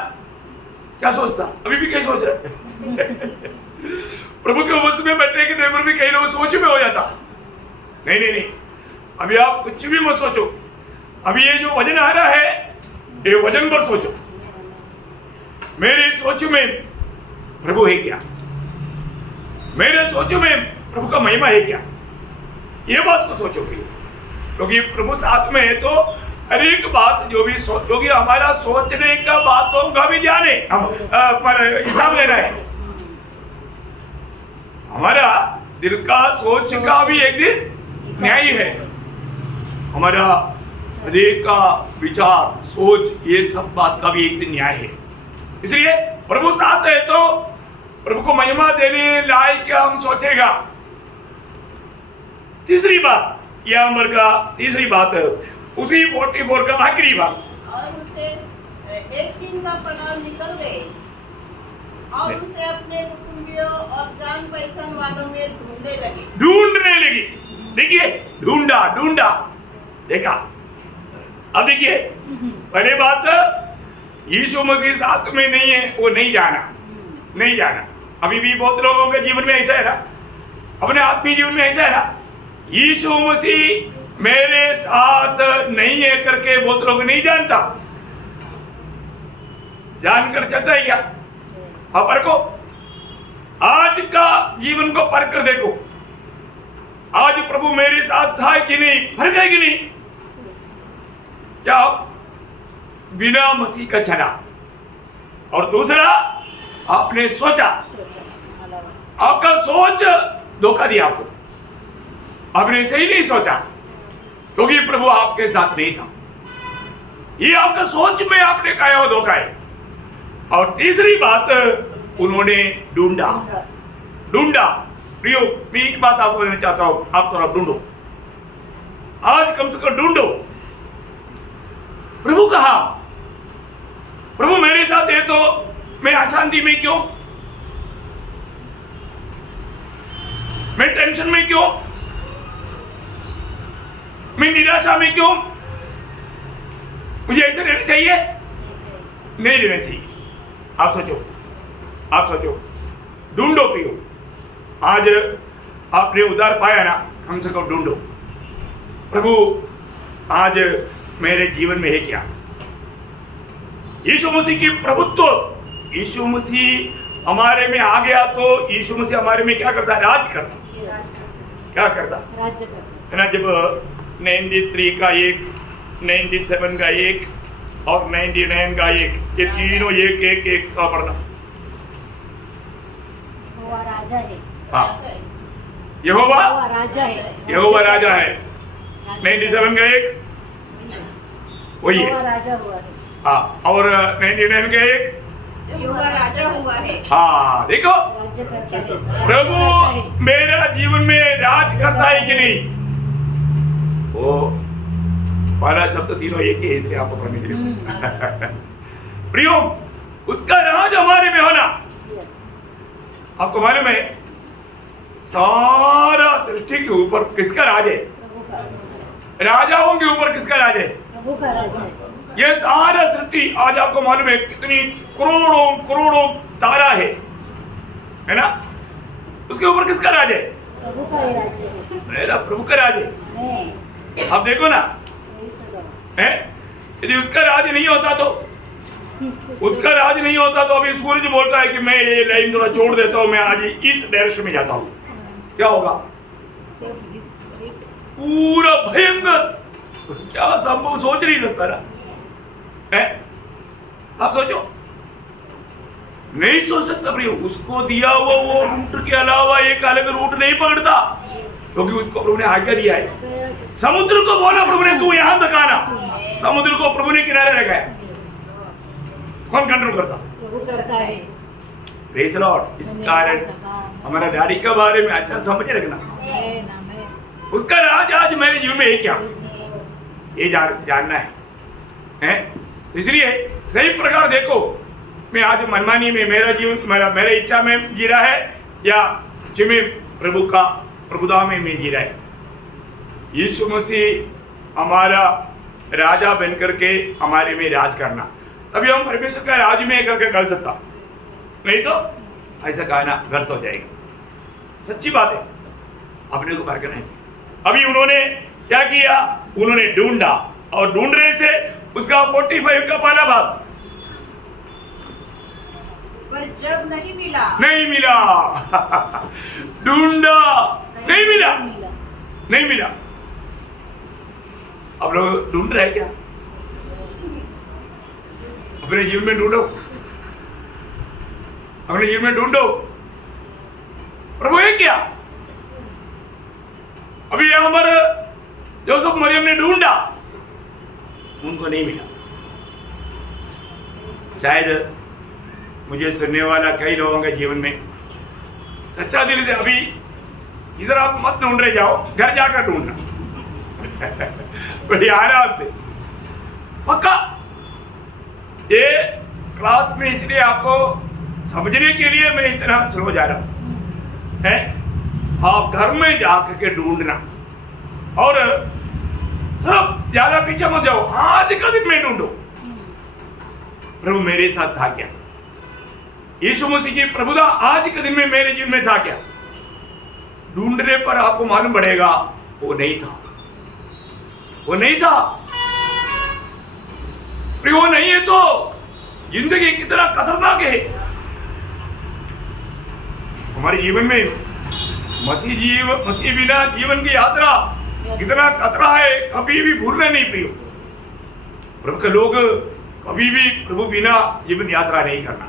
क्या सोचता? अभी भी कहीं सोच रहे प्रभु के वश में बैठने के टाइम पर भी कई लोग सोच में हो जाता। नहीं, अभी आप कुछ भी मत सोचो। अभी ये जो वजन आ रहा है, ये वजन पर सोचो। मेरे सोच में प्रभु है क्या? मेरे सोच में प्रभु का महिमा है क्या? ये बात को सोचो प्रिय, क्योंकि प्रभु साथ में है तो हर एक बात जो भी क्योंकि हमारा सोचने का बातों का भी ध्यान है, हम पर हिसाब ले रहे हैं। हमारा दिल का सोच का भी एक दिन न्याय है। हमारा हृदय का विचार, सोच, ये सब बात का भी एक दिन न्याय है। इसलिए प्रभु साथ है तो प्रभु को महिमा देने लायक क्या हम सोचेगा। तीसरी बात, यह अमर का तीसरी बात है, उसी 44 का आखिरी बात। और उसे एक दिन का पनाह निकल गए और उसे अपने कुटुंबियों और जान पहचान वालों में ढूंढने लगी। देखिए, ढूंढा, देखा। अब देखिए, पहले बात, यीशु मसीह साथ में नहीं है, वो नहीं जाना। अभी भी बहुत लोगों के जीवन में ऐसा है ना, अपने आत्मीय जीवन में ऐसा है ना, यीशु मसीह मेरे साथ नहीं है करके बहुत लोग नहीं जानता। जानकर चलता है क्या? हाँ, परखो। आज का जीवन को परख कर देखो, आज प्रभु मेरे साथ था कि नहीं, फर्क है कि नहीं? क्या बिना मसीह का चला? और दूसरा, आपने सोचा, आपका सोच धोखा दिया आपको, आपने सही नहीं सोचा क्योंकि प्रभु आपके साथ नहीं था। ये आपका सोच में आपने खाया हुआ धोखा है। और तीसरी बात, उन्होंने ढूंढा। प्रियो, मैं एक बात आपको कहना चाहता हूं, आप थोड़ा ढूंढो, आज कम से कम ढूंढो। प्रभु कहा, प्रभु मेरे साथ है तो मैं अशांति में क्यों, मैं टेंशन में क्यों, मैं निराशा में क्यों? मुझे ऐसे रहना चाहिए? नहीं रहना चाहिए। आप सोचो, ढूंढो प्रियो। आज आपने उद्धार पाया ना, कम से कम ढूंढो, प्रभु आज मेरे जीवन में है क्या? यीशु मसीह की प्रभुत्व, यीशु मसीह हमारे में आ गया तो यीशु मसीह हमारे में क्या करता है? राज करता। क्या करता है ना? जब 93 का एक, 97 का एक और 99 का एक, ये तीनों एक का पढ़ना। राजा है। हाँ, यहोवा राजा है। 97 का एक वही है। राजा हुआ है। हाँ, और 99 का एक यहोवा राजा हुआ है। हाँ, देखो, राज्य करता है। प्रभु मेरा जीवन में राज करता है कि नहीं? वो पहला शब्द तीनों एक ही है, इसलिए आपको पढ़ने के लिए प्रियो, उसका राज हमारे में होना। आपको मालूम है सारा सृष्टि के ऊपर किसका राज है? राजाओं के ऊपर किसका राज है? प्रभु का राज है। ये सारा सृष्टि आज आपको मालूम है कितनी करोड़ों करोड़ों तारा है ना, उसके ऊपर किसका राज है? प्रभु का ही राज है। मेरा प्रभु का राज है। आप देखो ना, है यदि उसका राज नहीं होता तो, उसका राज नहीं होता तो अभी सूरज बोलता है कि मैं ये लाइन थोड़ा छोड़ देता हूं, मैं आज इस डायरेक्शन में जाता हूं, क्या होगा? पूरा भयंकर, क्या संभव सोच नहीं सकता ना, है? आप सोचो, नहीं सोच सकता प्रियो। उसको दिया हुआ वो रूट के अलावा एक अलग रूट नहीं पकड़ता, क्योंकि उसको प्रभु ने आज्ञा दिया है। समुद्र को बोला प्रभु ने तू यहां तक आना, समुद्र को प्रभु ने किनारे रखा। कौन कंट्रोल करता? प्रभु करता है। Praise the Lord. इस कारण हमारा डैडी के बारे में अच्छा समझ रखना। उसका राज आज मेरे जीवन में है क्या, ये जानना है? इसलिए सही प्रकार देखो, मैं आज मनमानी में मेरा जीवन मेरे इच्छा में जी रहा है या सच्ची में प्रभु का प्रभुता में जी रहा है? यीशु मसीह हमारा राजा बन करके हमारे में राज करना, तभी हम परमेश्वर का राज में करके कर सकता, नहीं तो ऐसा कहना व्यर्थ हो जाएगा। सच्ची बात है, अपने को करके नहीं। अभी उन्होंने क्या किया? उन्होंने ढूंढा, और ढूंढने से उसका 45 का पहला भाग, पर जब नहीं मिला ढूंढा, नहीं मिला। अब लोग ढूंढ रहे हैं क्या? अपने जीवन में ढूंढो, अपने जीवन में ढूंढो प्रभु है क्या। अभी यहां पर जोसेफ मरियम ने ढूंढा, उनको नहीं मिला। शायद मुझे सुनने वाला कई लोगों के जीवन में सच्चा दिल से अभी इधर आप मत ढूंढ रहे, जाओ घर जाकर ढूंढना बड़ी आराम से पक्का। ये क्लास में इसलिए आपको समझने के लिए मैं इतना स्लो जा रहा हूं, है आप घर में जाकर के ढूंढना, और सब ज्यादा पीछे मत जाओ, आज का दिन में ढूंढो प्रभु मेरे साथ था क्या, यीशु मसीह की प्रभुता आज के दिन में मेरे जीवन में था क्या। ढूंढने पर आपको मालूम पड़ेगा वो नहीं था, वो नहीं था। वो नहीं है तो जिंदगी कितना खतरनाक है। हमारे जीवन में मसीह बिना जीवन की यात्रा कितना खतरा है, कभी भी भूलना नहीं प्रियो। प्रभु के लोग कभी भी प्रभु बिना जीवन यात्रा नहीं करना।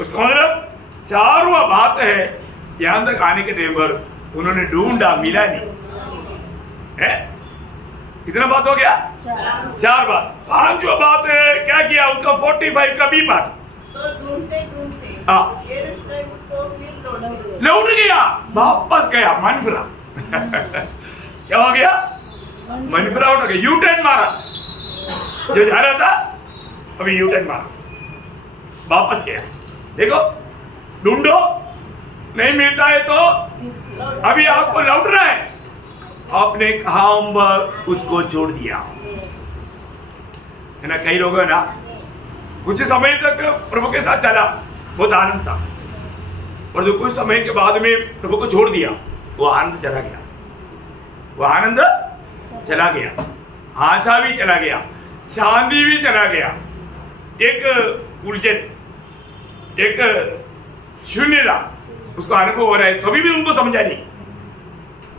उसका मतलब चारों बात है, यहां तक आने के टाइम पर उन्होंने ढूंढा, मिला नहीं है। कितना बात हो गया? 4 बात। 5वां बात है क्या किया उसका 45 का बी पार्ट, तो ढूंढते यरूशलेम को फिर लौट गया, वापस गया, मन फिरा क्या हो गया? मन फिरा, उठ गया, यू टर्न मारा, जो जा रहा था अभी यू टर्न मारा, वापस गया। देखो, ढूंढो, नहीं मिलता है तो अभी आपको लौटना है। आपने काम उसको छोड़ दिया है ना। कई लोग है ना, कुछ समय तक प्रभु के साथ चला, बहुत आनंद था, और जो कुछ समय के बाद में प्रभु को छोड़ दिया, वो आनंद चला गया, वो आनंद चला गया, आशा भी चला गया, शांति भी चला गया, एक उलझन, एक शून्यता उसको अनुभव हो रहा है, कभी भी उनको समझा नहीं।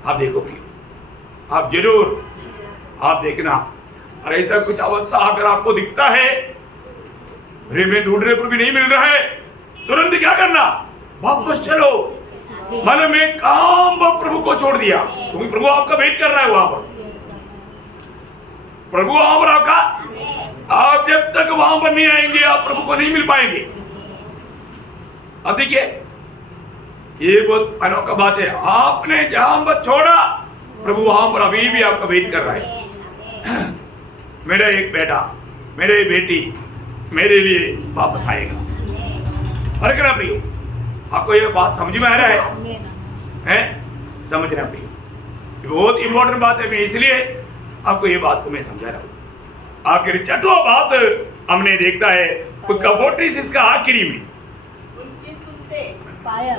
आप देखो प्रियो, आप जरूर आप देखना, और ऐसा कुछ अवस्था अगर आपको दिखता है, अरे मैं ढूंढ रहे पर भी नहीं मिल रहा है, तुरंत क्या करना? वापस चलो। मैंने मैं काम पर प्रभु को छोड़ दिया, क्योंकि प्रभु आपका वेट कर रहा है वहां पर। प्रभु वहां पर आपका, आप जब तक वहां पर नहीं आएंगे आप प्रभु को नहीं मिल पाएंगे। अब देखिए, ये बहुत अनोखा बात है, आपने जहां पर छोड़ा प्रभु वहां पर अभी भी आपका वेट कर रहा है। मेरा एक बेटा, मेरी बेटी मेरे लिए वापस आएगा। और क्या प्रियो, आपको ये बात समझ में आ रहा है? समझना प्रियो, ये बहुत इंपॉर्टेंट बात है। मैं इसलिए आपको ये बात को मैं समझा रहा हूँ। आखिर छठवां बात हमने देखता है उसका 46 का आखिरी में उनकी सुनते पाया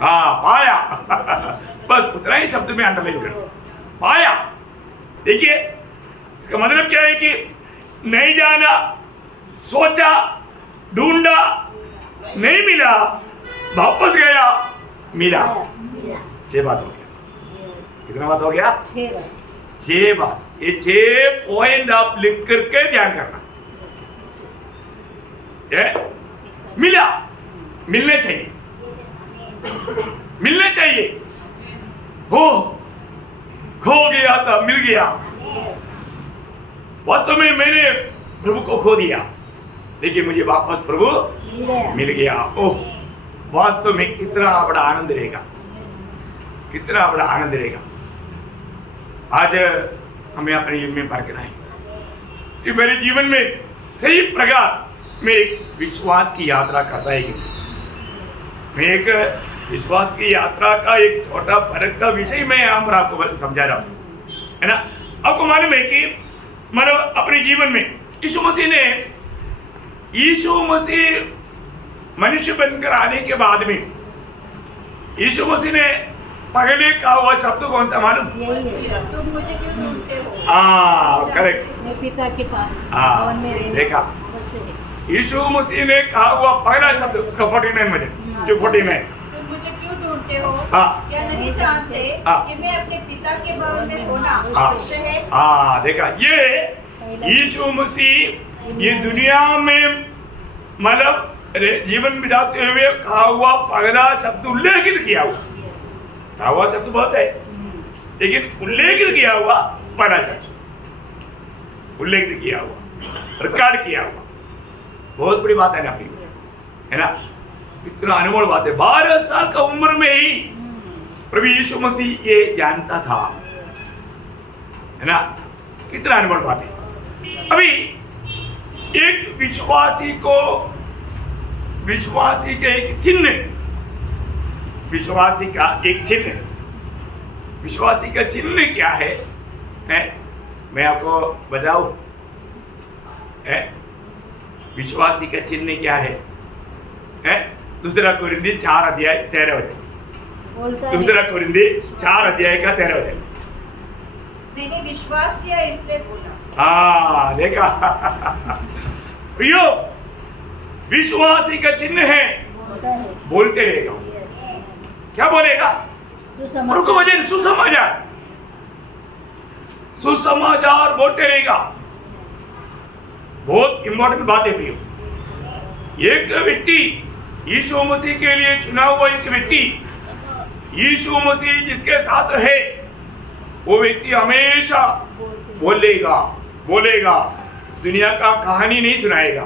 हाँ पाया। बस उतना ही शब्द में अंडरलाइन करो, पाया। देखिए इसका मतलब क्या है कि नहीं जाना, सोचा, ढूंढा, नहीं मिला, वापस गया, मिला। 6 बात हो गया। कितना बात हो गया? 6 बात। ये 6 पॉइंट आप लिख करके ध्यान करना। मिला, मिलने चाहिए, मिलने चाहिए। हो खो गया था, मिल गया। वास्तव में मैंने प्रभु को खो दिया, लेकिन मुझे वापस प्रभु मिल गया। ओह, वास्तव में कितना बड़ा आनंद रहेगा, कितना बड़ा आनंद रहेगा। आज हमें अपने जीवन में पार है कि मेरे जीवन में सही प्रकार में एक विश्वास की यात्रा करता है। मैं एक विश्वास की यात्रा का एक छोटा फर्क का विषय मैं यहाँ पर आपको समझा रहा हूँ, है ना। आपको मालूम है कि मतलब अपने जीवन में यीशु मसीह मनुष्य बनकर आने के बाद में यीशु मसीह ने पहले कहा हुआ शब्द कौन सा मालूम? तुम मुझे क्यों ढूंढते हो? हाँ करेक्ट, मैं पिता के पास हाँ देखा, यीशु मसीह ने कहा हुआ पहला शब्द उसका 49 में जो 49 तुम मुझे क्यों ढूंढते हो? हाँ। क्या नहीं जानते हाँ। कि मैं अपने पिता के भवन में होना हाँ। अवश्य है? हाँ देखा, ये यीशु मसीह ये दुनिया में मतलब जीवन बिताते हुए कहा हुआ पहला शब्द उल्लेखित किया हुआ। कहा हुआ शब्द बहुत है, लेकिन उल्लेखित किया हुआ पहला शब्द उल्लेखित किया हुआ, रिकॉर्ड किया हुआ। बहुत बड़ी बात है ना, है ना। इतना अनमोल बात है। 12 साल का उम्र में ही प्रभु यीशु मसीह ये जानता था, है ना। कितना अनमोल बात है। अभी एक विश्वासी के एक चिन्ह, विश्वासी का एक चिन्ह, विश्वासी का चिन्ह क्या है? मैं आपको बताऊं, विश्वासी का चिन्ह क्या है? दूसरा कोरिन्थी 4 अध्याय 13 वचन। दूसरा कोरिन्थी 4 अध्याय का 13 वचन। मैंने विश्वास किया इसलिए बोला। हाँ देखा प्रियो, विश्वासी का चिन्ह है बोलते रहेगा। क्या बोलेगा? वचन, सुसमाचार, सुसमाचार बोलते रहेगा। बहुत इंपॉर्टेंट बात है प्रियो। एक व्यक्ति यीशु मसीह के लिए चुना हुआ एक व्यक्ति, यीशु मसीह जिसके साथ है, वो व्यक्ति हमेशा बोलेगा, दुनिया का कहानी नहीं सुनाएगा,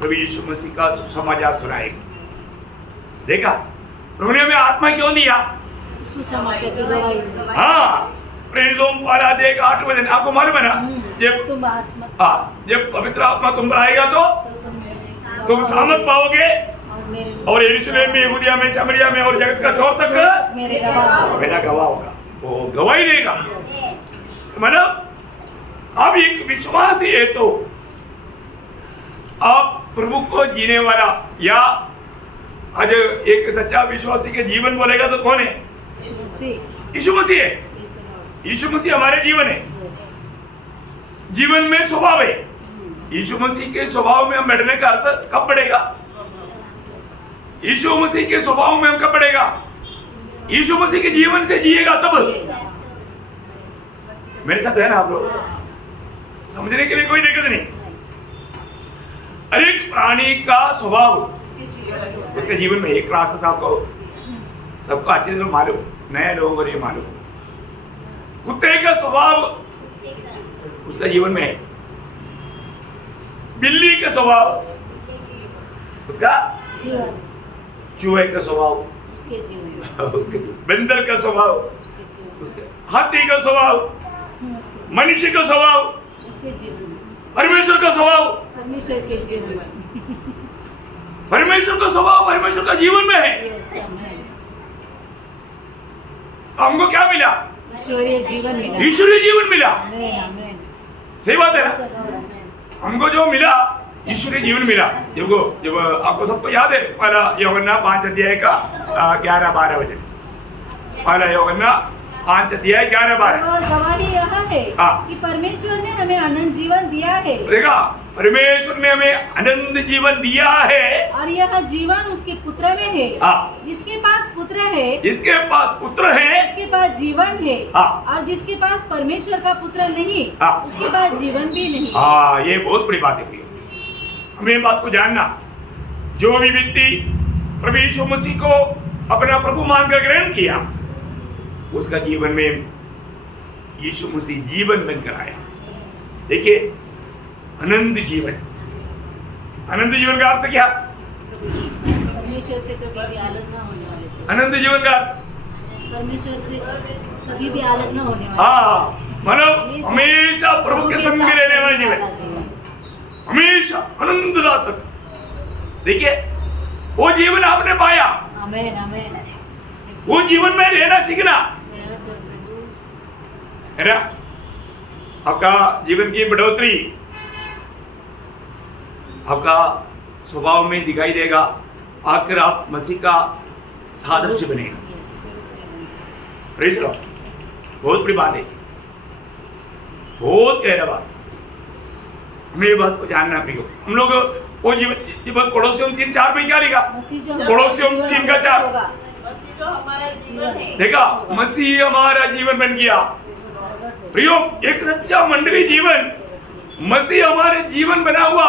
प्रभु यीशु मसीह का सुसमाचार सुनाएगा। देखा, प्रभु ने हमें आत्मा क्यों दिया? सुसमाचार की गवाही। हाँ, प्रेरितों वाला देख 8 वचन। आपको मालूम है ना, जब पवित्र आत्मा तुम पर आएगा तो तुम सामर्थ पाओगे और यरूशलेम में, यहूदिया में, शमरिया में और जगत का छोर तक मेरा गवाह होगा। वो गवाही देगा। मतलब अब एक विश्वासी है तो आप प्रभु को जीने वाला, या आज एक सच्चा विश्वासी के जीवन बोलेगा तो कौन है? यीशु मसीह है। यीशु मसीह हमारे जीवन है, जीवन में स्वभाव है। यीशु मसीह के स्वभाव में हम बैठने का अर्थ कब पड़ेगा? यीशु मसीह के स्वभाव में हम कब पड़ेगा? यीशु मसीह के जीवन से जिएगा तब। मेरे साथ है ना आप लोग? समझने के लिए कोई दिक्कत नहीं। हर एक प्राणी का स्वभाव उसके जीवन में एक क्लास सबको अच्छे से मालूम, नए लोगों को ये मालूम। कुत्ते का स्वभाव उसका जीवन में है, बिल्ली का स्वभाव उसका, चूहे का स्वभाव उसके, बंदर का स्वभाव उसके हाथी का स्वभाव, उसके मनुष्य का स्वभाव, उसके जीवन में, परमेश्वर का स्वभाव, परमेश्वर के जीवन में। परमेश्वर का स्वभाव परमेश्वर का जीवन में है। Yes, amen. हमको क्या मिला? ईश्वरीय जीवन मिला। ईश्वरीय जीवन मिला। आमेन, आमेन। सही बात है ना? आमेन। हमको जो मिला ईश्वरीय जीवन मिला। देखो जब आपको सबको याद है पहला यूहन्ना 5 अध्याय का 11-12 वचन, पहला यूहन्ना 5 अध्याय 11-12। और गवाही यह है हाँ। कि परमेश्वर ने हमें अनंत जीवन दिया है देखा, परमेश्वर ने हमें अनंत जीवन दिया है और यह जीवन उसके पुत्र में है। हाँ। जिसके पास पुत्र है जिसके पास पुत्र है उसके पास जीवन है हाँ। और जिसके पास परमेश्वर का पुत्र नहीं हाँ। उसके पास जीवन भी नहीं। हाँ, ये बहुत बड़ी बात है प्रिय। हमें ये बात को जानना, जो भी व्यक्ति प्रभु यीशु मसीह को अपना प्रभु मानकर ग्रहण किया उसका जीवन में यीशु मसीह जीवन बनकर आया। देखिए, अनंत जीवन, अनंत जीवन का अर्थ क्या? परमेश्वर से तो कभी अलग ना होने वाले थे। अनंत जीवन का अर्थ परमेश्वर से कभी भी अलग ना होने वाले। हाँ, मतलब हमेशा प्रभु के संग में रहने वाला जीवन, हमेशा अनंत रात तक। देखिए, वो जीवन आपने पाया, आमेन, आमेन। वो जीवन में रहना सीखना है ना। आपका जीवन की बढ़ोतरी आपका स्वभाव में दिखाई देगा, आकर आप मसीह का सादृश्य बनेगा। प्रेज़ लॉर्ड, बहुत बड़ी बात है, बहुत गहरा बात। हमें ये बात को जानना प्रियो। हम लोग वो जीवन कोलोसियम 3:4 में क्या लिखा? कोलोसियम 3:4 मसीह जो हमारा जीवन है। देखा, मसीह हमारा जीवन बन गया। प्रियो, एक सच्चा मंडली जीवन मसीह हमारे जीवन बना हुआ।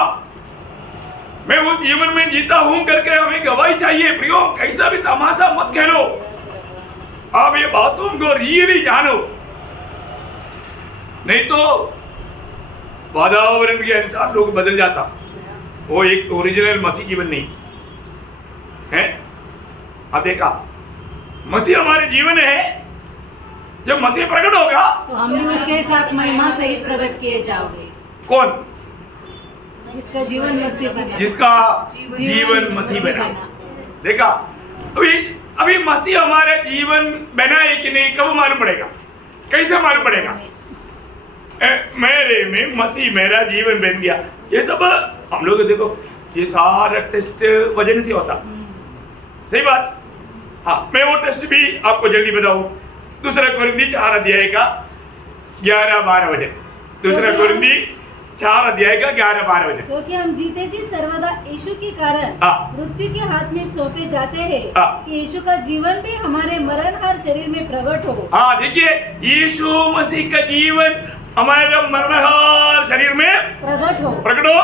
मैं वो जीवन में जीता हूं करके हमें गवाही चाहिए। प्रियो, कैसा भी तमाशा मत खेलो, आप ये बातों को रियली जानो, नहीं तो वातावरण के अनुसार लोग बदल जाता। वो एक ओरिजिनल मसीह जीवन नहीं है। अब देखा, मसीह हमारे जीवन है। जब मसीह प्रकट होगा तो हम भी उसके साथ महिमा सहित प्रकट किए जाओगे। कौन? जिसका जीवन मसीह बना, जिसका जीवन मसीह बना। देखा, अभी मसीह हमारे जीवन बना है कि नहीं, कब मालूम पड़ेगा? कैसे मालूम पड़ेगा? मेरे में मसीह मेरा जीवन बन गया। ये सब हम लोग देखो, ये सारा टेस्ट वजन से होता। सही बात। हाँ, मैं वो टेस्ट भी आपको जल्दी बताऊं। दूसरा कोरिन्थी 4 अध्याय का 11-12 वचन। दूसरा कोरिन्थी 4 अध्याय का 11-12 वचन। क्योंकि हम जीते जी सर्वदा यीशु के कारण मृत्यु के हाथ में सौंपे जाते हैं कि यीशु का जीवन भी हमारे मरणहार शरीर में प्रकट हो। हाँ, देखिए, यीशु मसीह का जीवन हमारे मरणहार शरीर में प्रकट हो।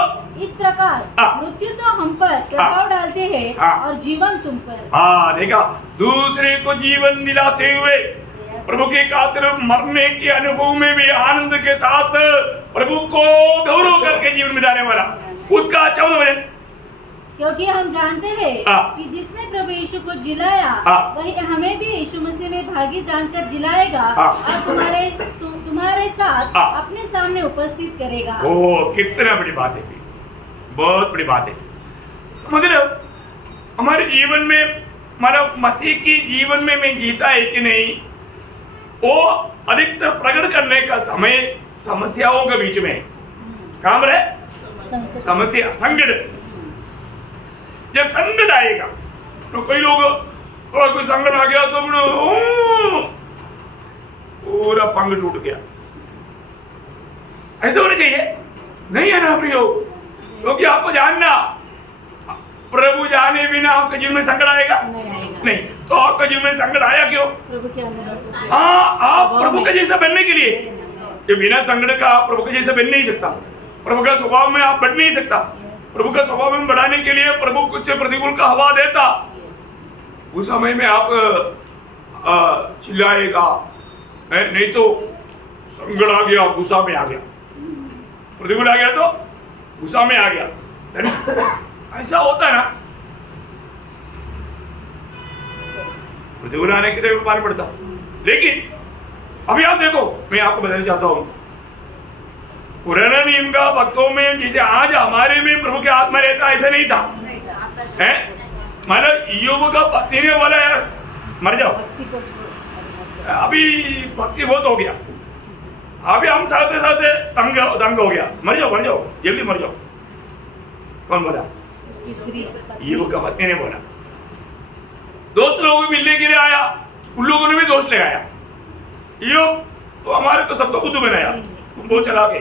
इस प्रकार मृत्यु तो हम पर प्रभाव डालते हैं और जीवन तुम पर। हाँ, देखा, दूसरे को जीवन दिलाते हुए प्रभु के खातिर मरने के अनुभव में भी आनंद के साथ प्रभु को गौरव करके जीवन बिताने वाला, उसका 14 वचन। क्योंकि हम जानते हैं कि जिसने प्रभु यीशु को जिलाया वही हमें भी यीशु मसीह में भागी जानकर जिलाएगा और तुम्हारे साथ अपने सामने उपस्थित करेगा। ओ, कितना बड़ी बात है, बहुत बड़ी बात है। मतलब हमारे जीवन में, हमारा मसीह की जीवन में मैं जीता है कि नहीं, वो अधिकतर प्रकट करने का समय समस्याओं के बीच में काम रहे। समस्या, संकट। जब संकट आएगा तो कई लोग, और कोई संकट आ गया तो पूरा पंग टूट गया। ऐसा होना चाहिए नहीं है ना प्रियो? क्योंकि आपको जानना, प्रभु जाने बिना आपके जीवन में संकट आएगा नहीं। तो आपका जीवन में संकट आया क्यों? हाँ, आप प्रभु के जैसा बनने के लिए। ये बिना संकट का आप प्रभु के जैसा बन नहीं सकता। प्रभु का स्वभाव में आप बढ़ नहीं सकता। प्रभु का स्वभाव में बढ़ाने के लिए प्रभु कुछ प्रतिकूल का हवा देता, उस समय में आप चिल्लाएगा, नहीं तो संकट आ गया, गुस्सा में आ गया, प्रतिकूल आ गया तो गुस्सा में आ गया। ऐसा होता है ना, प्रतिकूल आने के लिए मालूम पड़ता। लेकिन अभी आप देखो, मैं आपको बताना चाहता हूं, पुराने नियम का भक्तों में जैसे आज हमारे में प्रभु के आत्मा रहता, ऐसा नहीं था। हैं? मतलब ईयोब का पत्नी ने बोला यार मर जाओ, अभी भक्ति बहुत हो गया, अभी हम साथ तंग हो गया, मर जाओ जल्दी मर जाओ। कौन बोला? ईयोब का पत्नी ने बोला। दोस्त लोगों को मिलने के लिए आया, उन लोगों ने भी दोष लगाया, ईयोब तो हमारे को सबको बुद्धू बनाया, तुम बहुत चला के,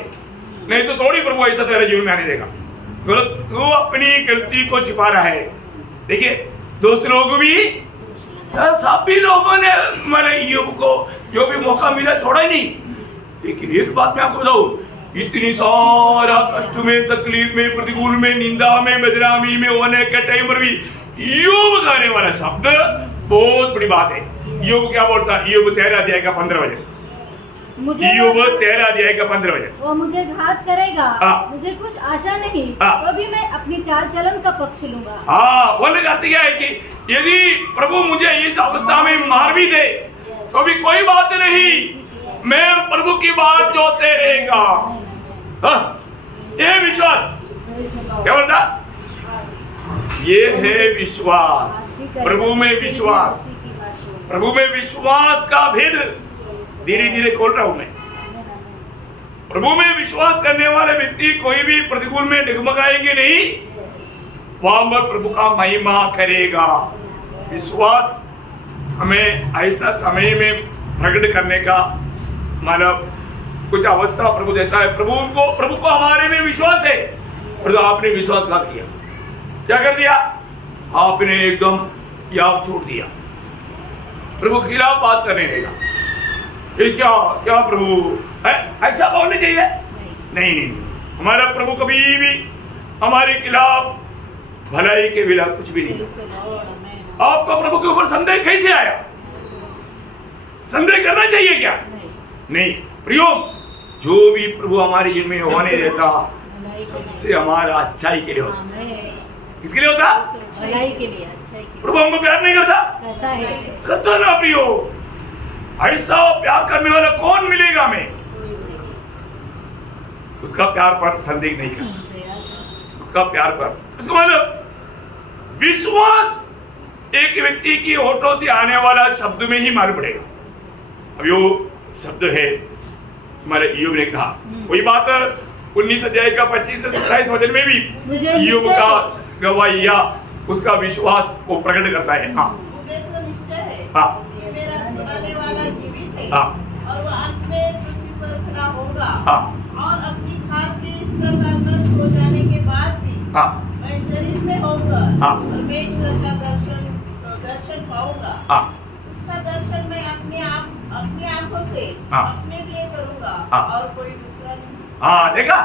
नहीं तो थोड़ी प्रभु ऐसा तेरे जीवन में आने देगा। बोलो तू अपनी गलती को छिपा रहा है। देखिए दोस्त लोगों भी, सभी लोगों ने मैंने ईयोब को जो भी मौका मिला छोड़ा ही नहीं। लेकिन एक बात मैं आपको बताऊं, इतनी सारा कष्ट में, तकलीफ में, प्रतिकूल में, निंदा में, बदनामी में होने के टाइम पर भी ईयोब गाने वाला शब्द बहुत बड़ी बात है। ईयोब क्या बोलता है? ईयोब 13 अध्याय का 15 वचन, ईयोब 13 अध्याय का 15 वचन, वो मुझे घात करेगा, मुझे कुछ आशा नहीं, तो भी मैं अपनी चाल चलन का पक्ष लूंगा। हाँ, बोलने का क्या है कि यदि प्रभु मुझे इस अवस्था में मार भी दे तो भी कोई बात नहीं, मैं प्रभु की बात जोते रहेगा। ये विश्वास क्या बोलता? ये है विश्वास, प्रभु में विश्वास। प्रभु में विश्वास का भेद धीरे धीरे खोल रहा हूं मैं। प्रभु में विश्वास करने वाले व्यक्ति कोई भी प्रतिकूल में डगमगाएंगे नहीं, वहां पर प्रभु का महिमा करेगा। विश्वास हमें ऐसा समय में प्रकट करने का मतलब कुछ अवस्था प्रभु देता है। प्रभु को हमारे में विश्वास है, पर आपने विश्वासघात किया, क्या कर दिया? आपने एकदम याद छोड़ दिया, प्रभु के खिलाफ बात करने देगा। ये क्या प्रभु है? ऐसा बोलना चाहिए? नहीं, हमारा प्रभु कभी भी हमारे खिलाफ भलाई के बिना कुछ भी नहीं। आपका प्रभु के ऊपर संदेह कैसे आया? संदेह करना चाहिए क्या? नहीं प्रियो, जो भी प्रभु हमारे जीवन में होने देता सबसे हमारा अच्छाई के लिए होता। किसके लिए होता? भलाई के लिए, अच्छाई के लिए। प्रभु हमको प्यार नहीं करता? करता है, करता ना प्रियो। ऐसा प्यार करने वाला कौन मिलेगा? मैं उसका प्यार पर संदेह नहीं करता, उसका प्यार पर। इसका मतलब विश्वास एक व्यक्ति की होठों से आने वाला शब्द में ही मालूम पड़ेगा। अब यो शब्द है हमारे ईयोब ने कहा, वही बात 19 अध्याय का 25 से 27 वचन में भी ईयोब का गवाही या उसका विश्वास वो प्रकट करता है। हाँ, मुझे तो निश्चय है हाँ, कि मेरा छुड़ाने वाला जीवित है, हाँ, और वह अंत में पृथ्वी पर खड़ा होगा, हाँ, और अपनी खाल के इस प्रकार नष्ट हो जाने के बाद भी हाँ, मैं शरीर में होकर हाँ, परमेश्वर का दर्शन पाऊंगा। हाँ, उसका दर्शन मैं अपनी आंखों से हाँ, अपने लिए करूंगा, हाँ, और कोई दूसरा नहीं। हाँ, देखा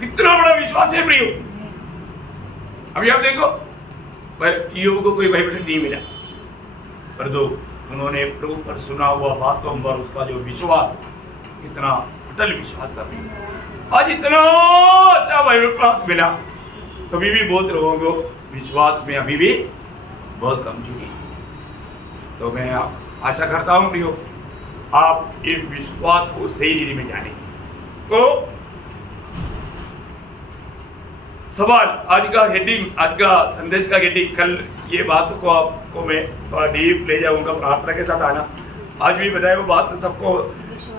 कितना बड़ा विश्वास है प्रियो। अभी आप देखो, ईयोब को कोई भयभीत नहीं मिला, पर दो उन्होंने प्रभु पर सुना हुआ बातों पर उसका जो विश्वास, इतना अटल विश्वास था। आज इतना अच्छा विश्वास मिला, कभी भी बहुत लोगों को विश्वास में अभी भी बहुत कमजोरी है। तो मैं आशा करता हूँ प्रियो, आप इस विश्वास को सही रीति में जाने। तो सवाल आज का हेडिंग, आज का संदेश का हेडिंग, कल ये बात को आपको मैं थोड़ा डीप ले जाऊंगा, प्रार्थना के साथ आना। आज भी बताया वो बात तो सबको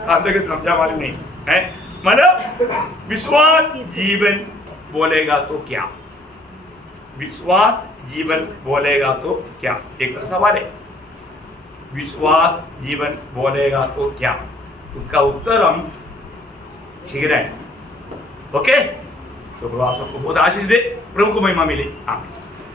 खाते के समझा वाली नहीं है। मतलब विश्वास जीवन बोलेगा तो क्या? विश्वास जीवन बोलेगा तो क्या? एक सवाल है, विश्वास जीवन बोलेगा तो क्या? उसका उत्तर हम सीख रहे हैं। ओके, तो प्रभु आप सबको बहुत आशीष दे, प्रभु को महिमा मिले। आमीन।